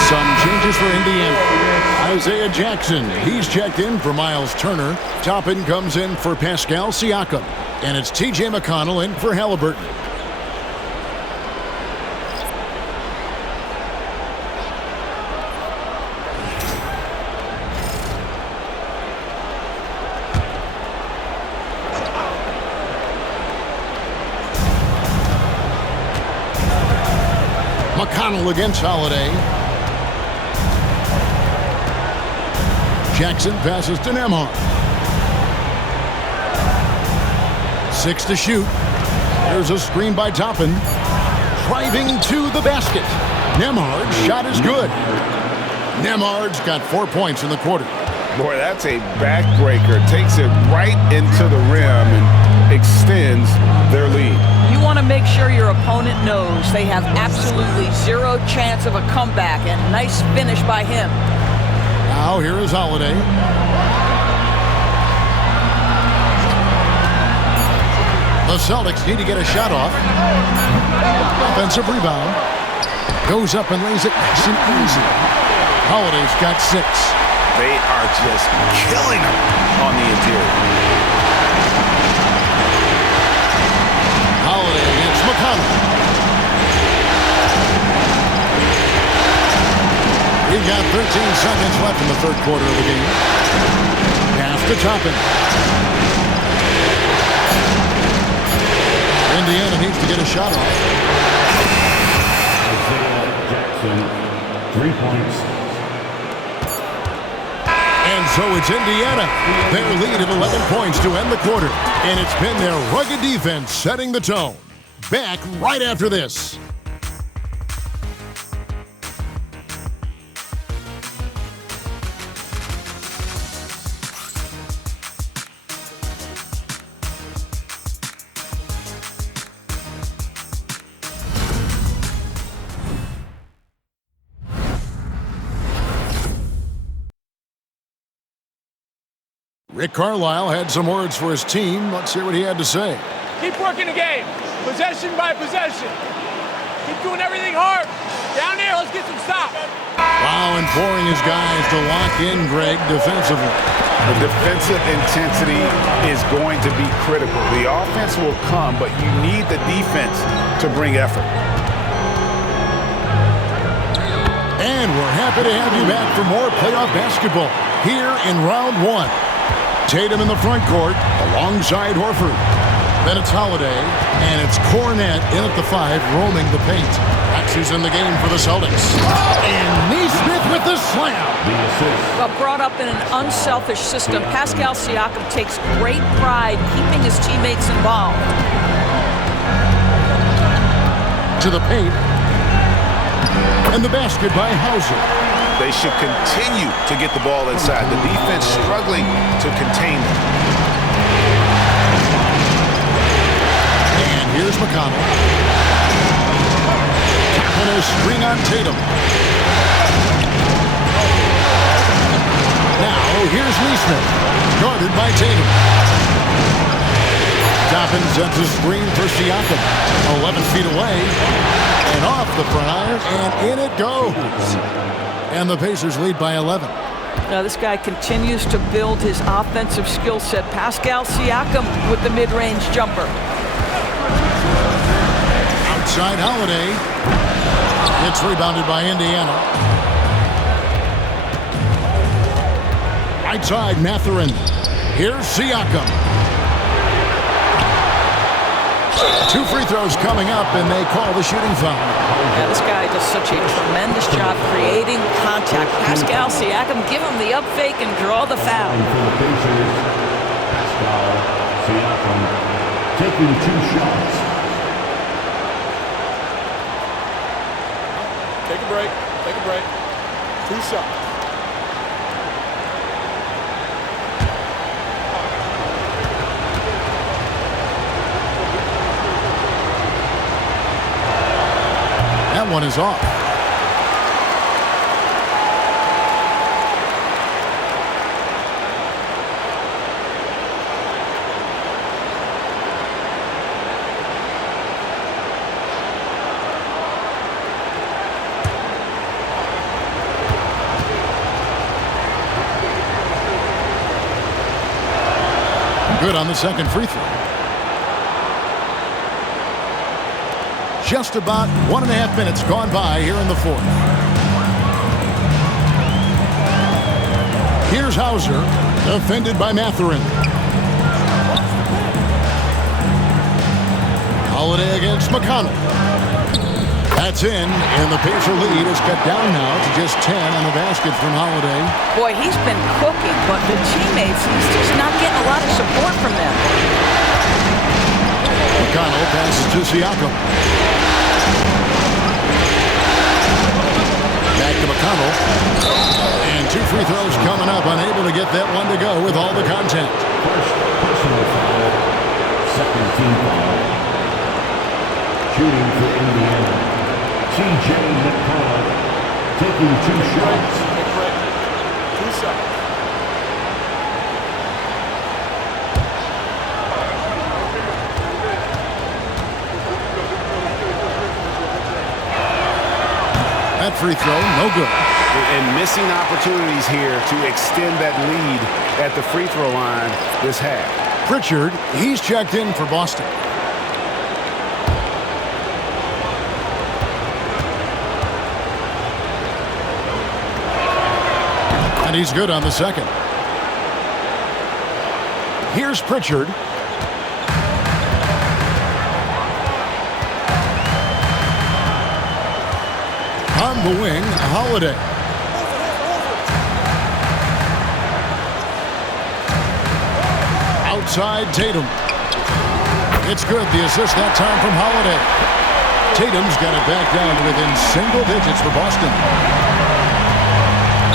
Some changes for Indiana. Isaiah Jackson, he's checked in for Miles Turner. Toppin comes in for Pascal Siakam. And it's T.J. McConnell in for Halliburton. McConnell against Holiday. Jackson passes to Nembhard. 6 to shoot. There's a screen by Toppin. Driving to the basket. Nembhard's shot is good. Nembhard's got 4 points in the quarter. Boy, that's a backbreaker. Takes it right into the rim and extends their lead. You want to make sure your opponent knows they have absolutely zero chance of a comeback, and nice finish by him. Now here is Holiday. The Celtics need to get a shot off. Offensive rebound. Goes up and lays it nice and easy. Holiday's got 6. They are just killing them on the interior. Holiday against McConnell. We've got 13 seconds left in the third quarter of the game. Pass to Toppin. Indiana needs to get a shot off. Isaiah Jackson, 3 points. And so it's Indiana. Their lead of 11 points to end the quarter. And it's been their rugged defense setting the tone. Back right after this. Rick Carlisle had some words for his team. Let's hear what he had to say. Keep working the game, possession by possession. Keep doing everything hard. Down here, let's get some stops. Wow, and pouring his guys to lock in, Greg, defensively. The defensive intensity is going to be critical. The offense will come, but you need the defense to bring effort. And we're happy to have you back for more playoff basketball here in round one. Tatum in the front court alongside Horford. Then it's Holiday, and it's Cornette in at the 5, roaming the paint. Axie's in the game for the Celtics. And Neesmith with the slam. Well, brought up in an unselfish system, Pascal Siakam takes great pride keeping his teammates involved. To the paint. And the basket by Hauser. They should continue to get the ball inside. The defense struggling to contain them. And here's McConnell. Tapping a screen on Tatum. Now here's Neesmith. Guarded by Tatum. Toppin sets a screen for Siakam. 11 feet away. And off the front iron. And in it goes. And the Pacers lead by 11. Now this guy continues to build his offensive skill set. Pascal Siakam with the mid-range jumper. Outside Holiday. It's rebounded by Indiana. Right side Mathurin. Here's Siakam. 2 free throws coming up, and they call the shooting foul. Yeah, this guy does such a tremendous job creating contact. Pascal Siakam, give him the up fake and draw the foul. For the Pacers, Pascal Siakam taking 2 shots. Take a break. Take a break. 2 shots. That one is off. Good on the second free throw. Just about 1.5 minutes gone by here in the fourth. Here's Hauser, defended by Mathurin. Holiday against McConnell. That's in, and the Pacer lead is cut down now to just 10 on the basket from Holiday. Boy, he's been cooking, but the teammates, he's just not getting a lot of support from them. McConnell passes to Siakam. Back to McConnell. And 2 free throws coming up. Unable to get that one to go with all the contact. First personal foul, second team foul. Shooting for Indiana. C.J. McConnell taking 2 shots. 2 shots. That free throw, no good. And missing opportunities here to extend that lead at the free throw line this half. Pritchard, he's checked in for Boston. And he's good on the second. Here's Pritchard. On the wing, Holiday. Outside Tatum. It's good. The assist that time from Holiday. Tatum's got it back down to within single digits for Boston.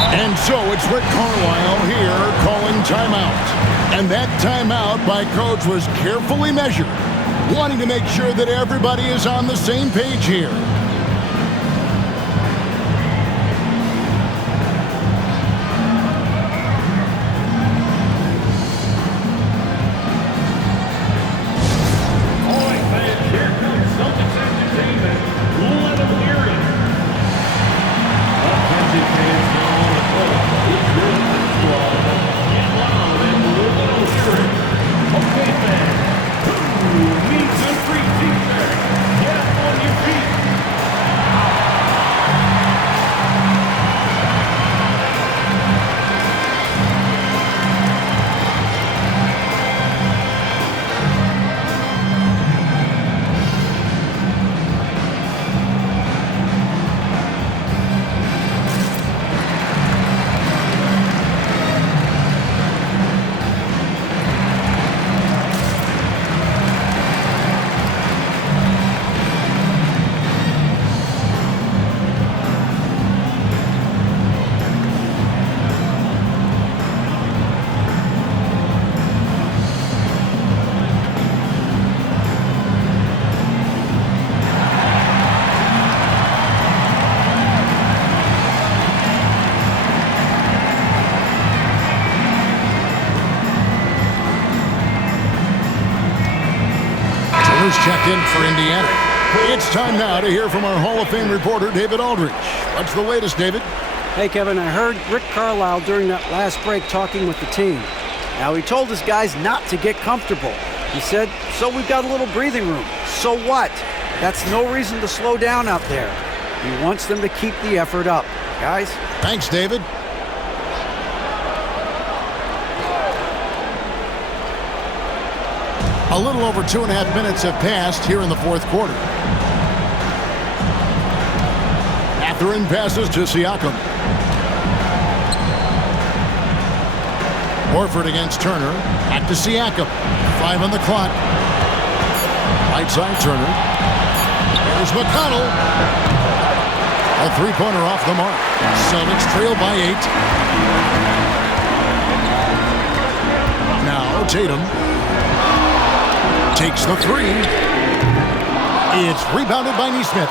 And so it's Rick Carlisle here calling timeout. And that timeout by Coach was carefully measured, wanting to make sure that everybody is on the same page here. Who's checked in for Indiana. It's time now to hear from our Hall of Fame reporter, David Aldridge. What's the latest, David? Hey, Kevin, I heard Rick Carlisle during that last break talking with the team. Now, he told his guys not to get comfortable. He said, so we've got a little breathing room. So what? That's no reason to slow down out there. He wants them to keep the effort up. Guys? Thanks, David. A little over 2.5 minutes have passed here in the fourth quarter. Mathurin passes to Siakam. Horford against Turner. Back to Siakam. 5 on the clock. Right side Turner. Here's McConnell. A three-pointer off the mark. Celtics trail by 8. Now Tatum takes the three. It's rebounded by Nesmith.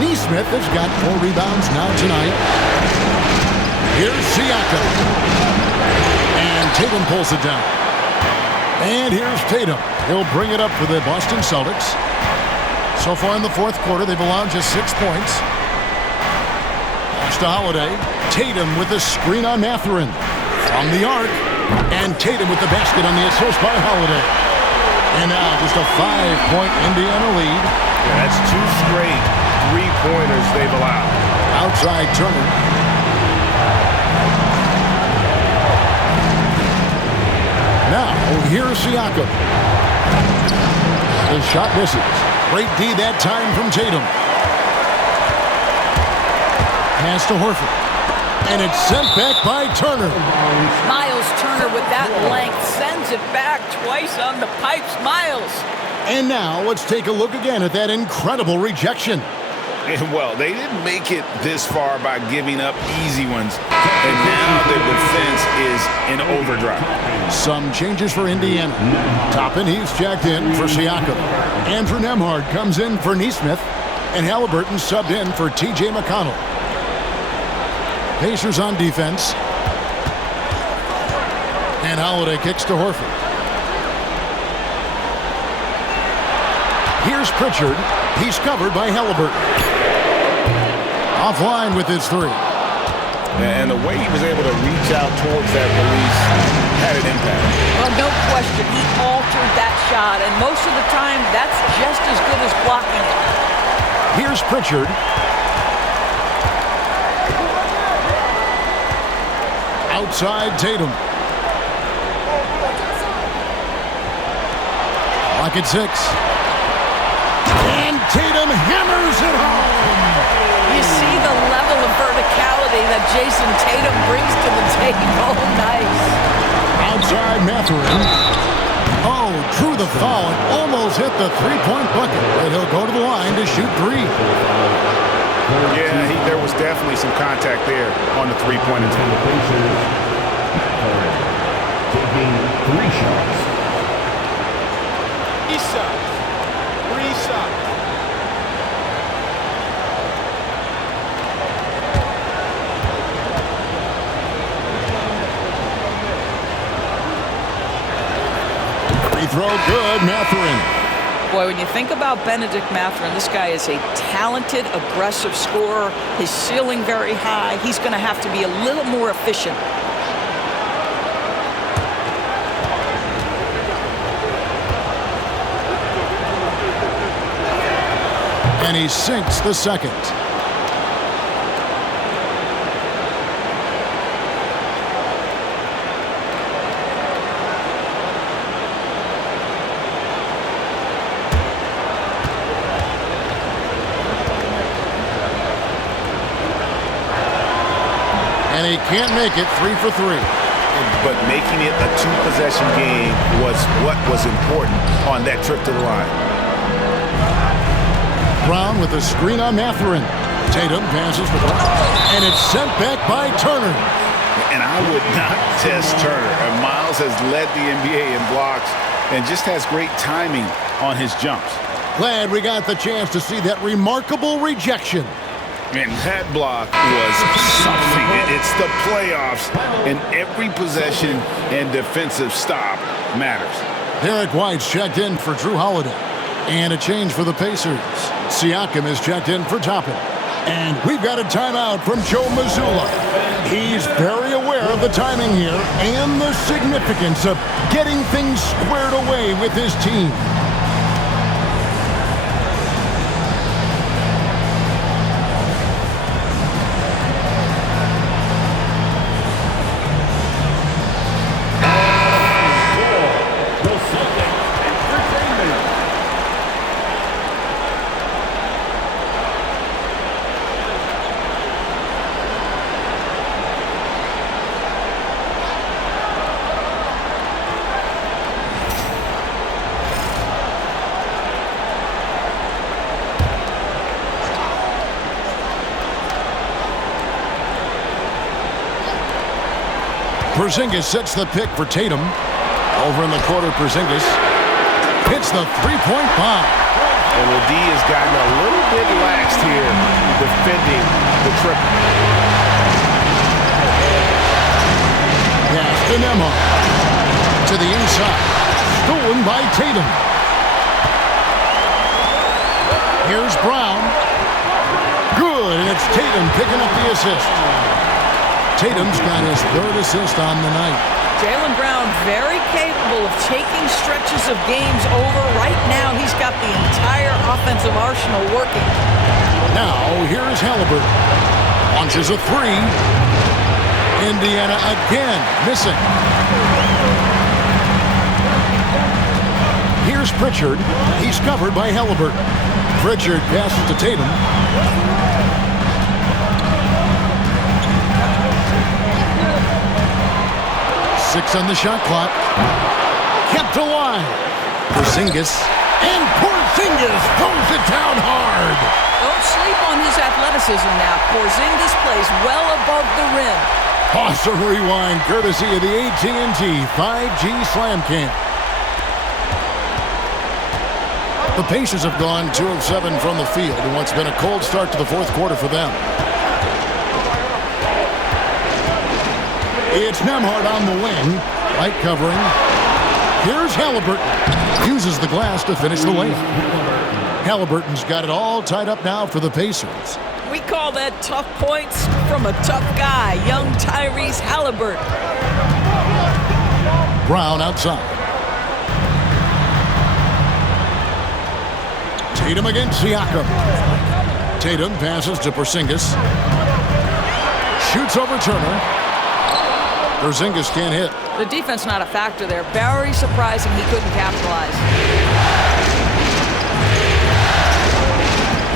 Nesmith has got 4 rebounds now tonight. Here's Siakam. And Tatum pulls it down. And here's Tatum. He'll bring it up for the Boston Celtics. So far in the fourth quarter, they've allowed just 6 points. Pass to Holiday. Tatum with a screen on Mathurin. From the arc. And Tatum with the basket on the assist by Holiday. And now just a 5-point Indiana lead. That's 2 straight three-pointers they've allowed. Outside Turner. Now, here's Siakam. His shot misses. Great D that time from Tatum. Pass to Horford. And it's sent back by Turner. Miles Turner with that length sends it back twice on the pipes. Miles. And now let's take a look again at that incredible rejection. And well, they didn't make it this far by giving up easy ones. And now their defense is in overdrive. Some changes for Indiana. Toppin, he's checked in for Siakam. Andrew Nembhard comes in for Nesmith. And Halliburton subbed in for T.J. McConnell. Pacers on defense. And Holiday kicks to Horford. Here's Pritchard. He's covered by Halliburton. Offline with his 3. And the way he was able to reach out towards that release had an impact. Well, no question. He altered that shot, and most of the time, that's just as good as blocking it. Here's Pritchard. Outside Tatum. Clock at 6. And Tatum hammers it home. You see the level of verticality that Jason Tatum brings to the table. Nice. Outside Mathurin. Oh, drew the foul and almost hit the three-point bucket. But he'll go to the line to shoot 3. Yeah, there was definitely some contact there on the three-point attempt. Taking 3 shots. Free throw good, Mathurin. Boy, when you think about Benedict Mathurin, this guy is a talented, aggressive scorer. His ceiling very high. He's going to have to be a little more efficient. And he sinks the second. And he can't make it 3 for 3. But making it a 2-possession game was what was important on that trip to the line. Brown with a screen on Mathurin. Tatum passes for Brown. And it's sent back by Turner. And I would not test Turner. And Miles has led the NBA in blocks and just has great timing on his jumps. Glad we got the chance to see that remarkable rejection. And that block was something. It's the playoffs, and every possession and defensive stop matters. Derek White's checked in for Drew Holiday. And a change for the Pacers. Siakam is checked in for Toppin. And we've got a timeout from Joe Mazzulla. He's very aware of the timing here and the significance of getting things squared away with his team. Porzingis sets the pick for Tatum. Over in the corner, Porzingis hits the three-point bomb. And the D has gotten a little bit laxed here defending the triple. Pass to Nembhard. To the inside. Stolen by Tatum. Here's Brown. Good, and it's Tatum picking up the assist. Tatum's got his third assist on the night. Jaylen Brown very capable of taking stretches of games over. Right now, he's got the entire offensive arsenal working. Now, here's Halliburton. Launches a three. Indiana again missing. Here's Pritchard. He's covered by Halliburton. Pritchard passes to Tatum. Six on the shot clock. Kept alive. Porzingis. And Porzingis throws it down hard. Don't sleep on his athleticism now. Porzingis plays well above the rim. Awesome rewind courtesy of the AT&T 5G Slam Cam. The Pacers have gone 2 of 7 from the field in what's been a cold start to the fourth quarter for them. It's Nembhard on the wing. Light covering. Here's Halliburton. Uses the glass to finish the layup. Halliburton's got it all tied up now for the Pacers. We call that tough points from a tough guy, young Tyrese Halliburton. Brown outside. Tatum against Siakam. Tatum passes to Porzingis. Shoots over Turner. Porzingis can't hit. The defense not a factor there. Very surprising he couldn't capitalize.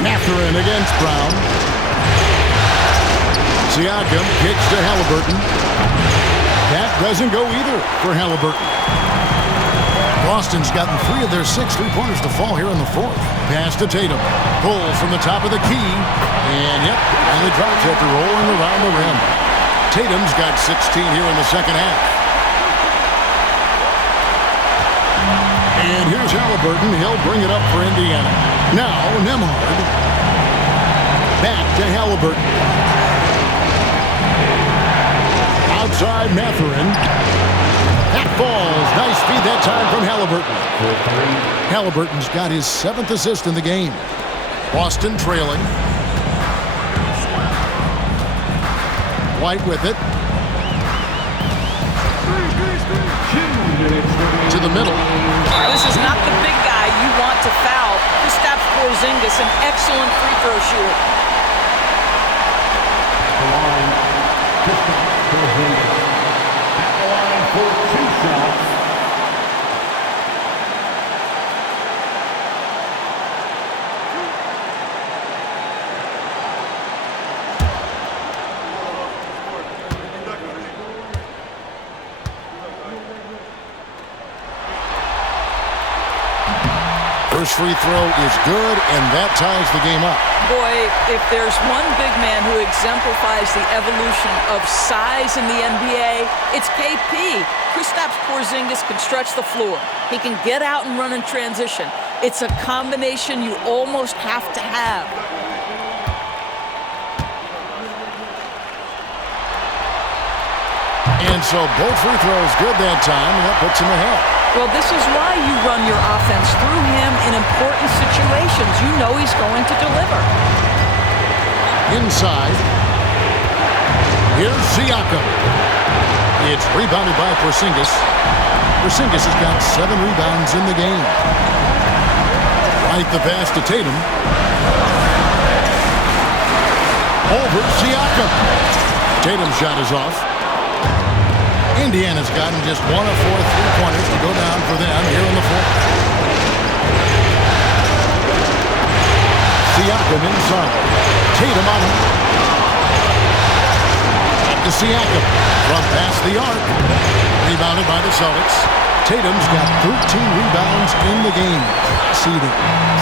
Mathurin against Brown. Siakam kicks to Halliburton. That doesn't go either for Halliburton. Boston's gotten 3 of their 6 3-pointers to fall here in the fourth. Pass to Tatum. Pulls from the top of the key. And yep, finally drops after rolling around the rim. Tatum's got 16 here in the second half. And here's Halliburton. He'll bring it up for Indiana. Now, Nembhard. Back to Halliburton. Outside Mathurin. That falls. Nice feed that time from Halliburton. Halliburton's got his 7th assist in the game. Boston trailing. White with it. To the middle. This is not the big guy you want to foul. Kristaps Porzingis, an excellent free throw shooter. The line, Kristaps Porzingis. At the line for 2 shots. First free throw is good, and that ties the game up. Boy, if there's one big man who exemplifies the evolution of size in the NBA, it's KP. Kristaps Porzingis can stretch the floor. He can get out and run in transition. It's a combination you almost have to have. And so both free throws good that time, and that puts him ahead. Well, this is why you run your offense through him in important situations. You know he's going to deliver. Inside. Here's Siakam. It's rebounded by Porzingis. Porzingis has got 7 rebounds in the game. Right the pass to Tatum. Over Siakam. Tatum's shot is off. Indiana's gotten just 1 of 4 3-pointers to go down for them here in the fourth. Siakam inside. Tatum on him. Back to Siakam. From past the arc. Rebounded by the Celtics. Tatum's got 13 rebounds in the game. Seeding.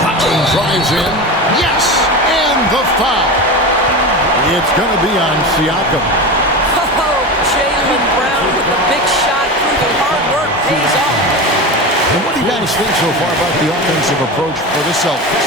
Cloud drives in. Yes! And the foul. It's going to be on Siakam. Oh, Jaylen Brown with the big shot through the hard work pays off. And what do you guys think so far about the offensive approach for the Celtics?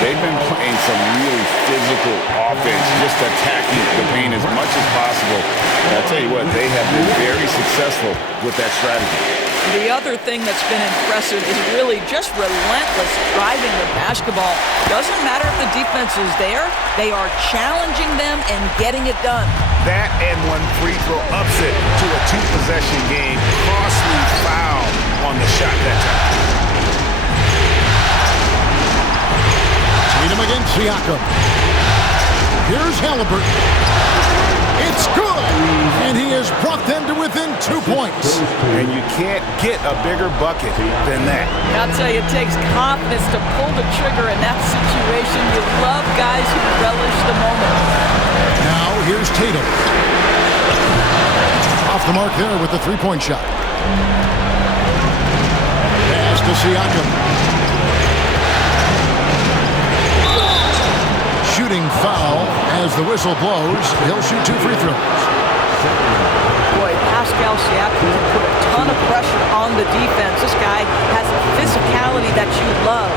They've been playing some really physical offense, just attacking the paint as much as possible. And I'll tell you what, they have been very successful with that strategy. The other thing that's been impressive is really just relentless driving the basketball. Doesn't matter if the defense is there, they are challenging them and getting it done. That and one free throw upset to a 2-possession game. Costly foul on the shot that time. Tatum against Siakam. Here's Halliburton. It's good! And he has brought them to within 2 points. And you can't get a bigger bucket than that. I'll tell you, it takes confidence to pull the trigger in that situation. You love guys who relish the moment. Now, here's Tatum. Off the mark there with the 3-point shot. Pass to Siakam. Shooting foul as the whistle blows. He'll shoot 2 free throws. Boy, Pascal Siakam can put a ton of pressure on the defense. This guy has a physicality that you love.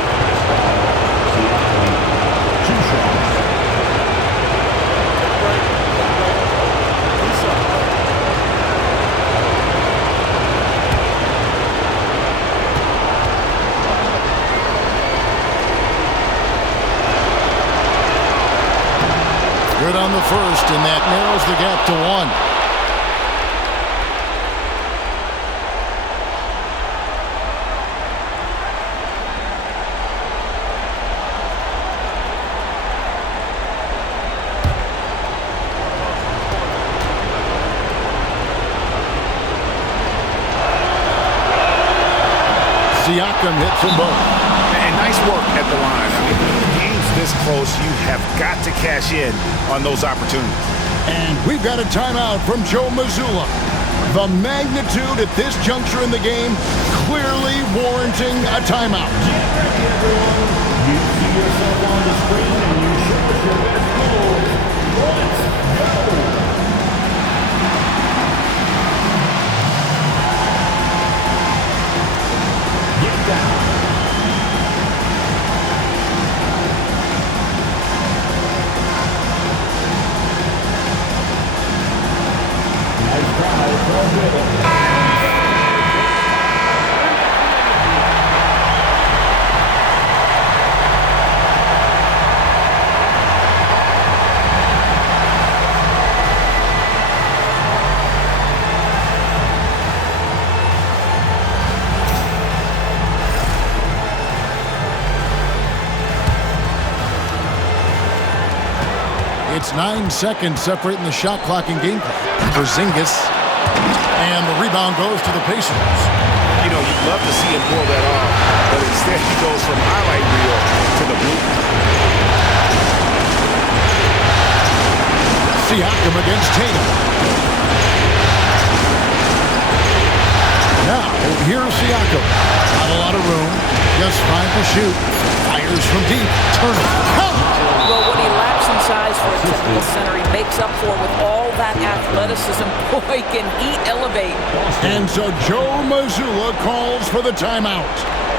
Good on the first, and that narrows the gap to 1. Siakam hits them both. And nice work at the line. I mean, when the game's this close, you have got to cash in on those opportunities. And we've got a timeout from Joe Mazzulla. The magnitude at this juncture in the game clearly warranting a timeout. Get ready, everyone. You see yourself on the screen and you show us your best goals. Let's go! Get down. Nice try, it's all good. It's 9 seconds separating the shot clock and game clock. Porzingis, and the rebound goes to the Pacers. You know, you'd love to see him pull that off, but instead he goes from highlight reel to the blue. Siakam against Tatum. Now, here's Siakam. Not a lot of room. Just 5 to shoot. Fires from deep. Turner. Well, what he lacks in size for a typical center, he makes up for with all that athleticism. Boy, can he elevate. And so Joe Mazzulla calls for the timeout.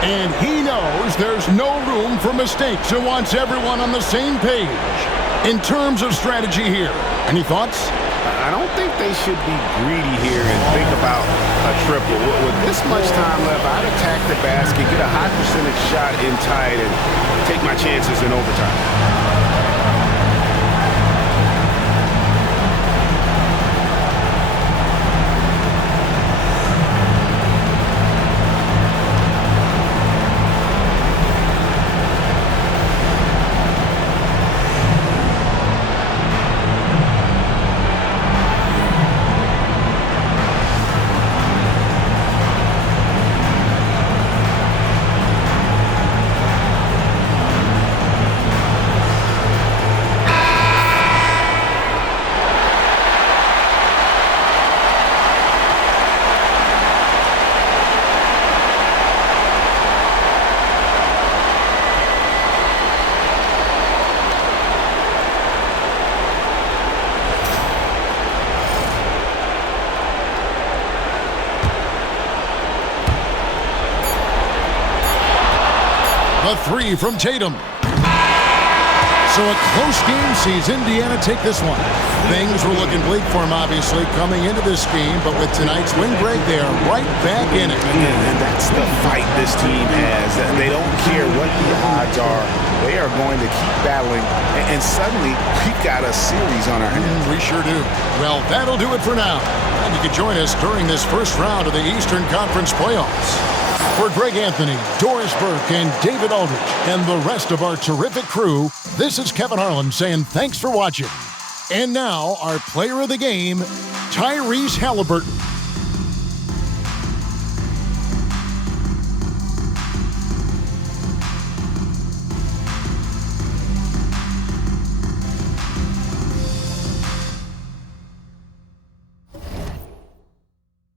And he knows there's no room for mistakes and wants everyone on the same page. In terms of strategy here, any thoughts? I don't think they should be greedy here and think about a triple. With this much time left, I'd attack the basket, get a high percentage shot in tight, and take my chances in overtime. The three from Tatum. So a close game sees Indiana take this one. Things were looking bleak for them, obviously, coming into this game, but with tonight's win, Greg, they are right back in it. And that's the fight this team has. They don't care what the odds are. They are going to keep battling, and suddenly we've got a series on our hands. We sure do. Well, that'll do it for now. And you can join us during this first round of the Eastern Conference playoffs. For Greg Anthony, Doris Burke, and David Aldridge, and the rest of our terrific crew, this is Kevin Harlan saying thanks for watching. And now, our player of the game, Tyrese Halliburton.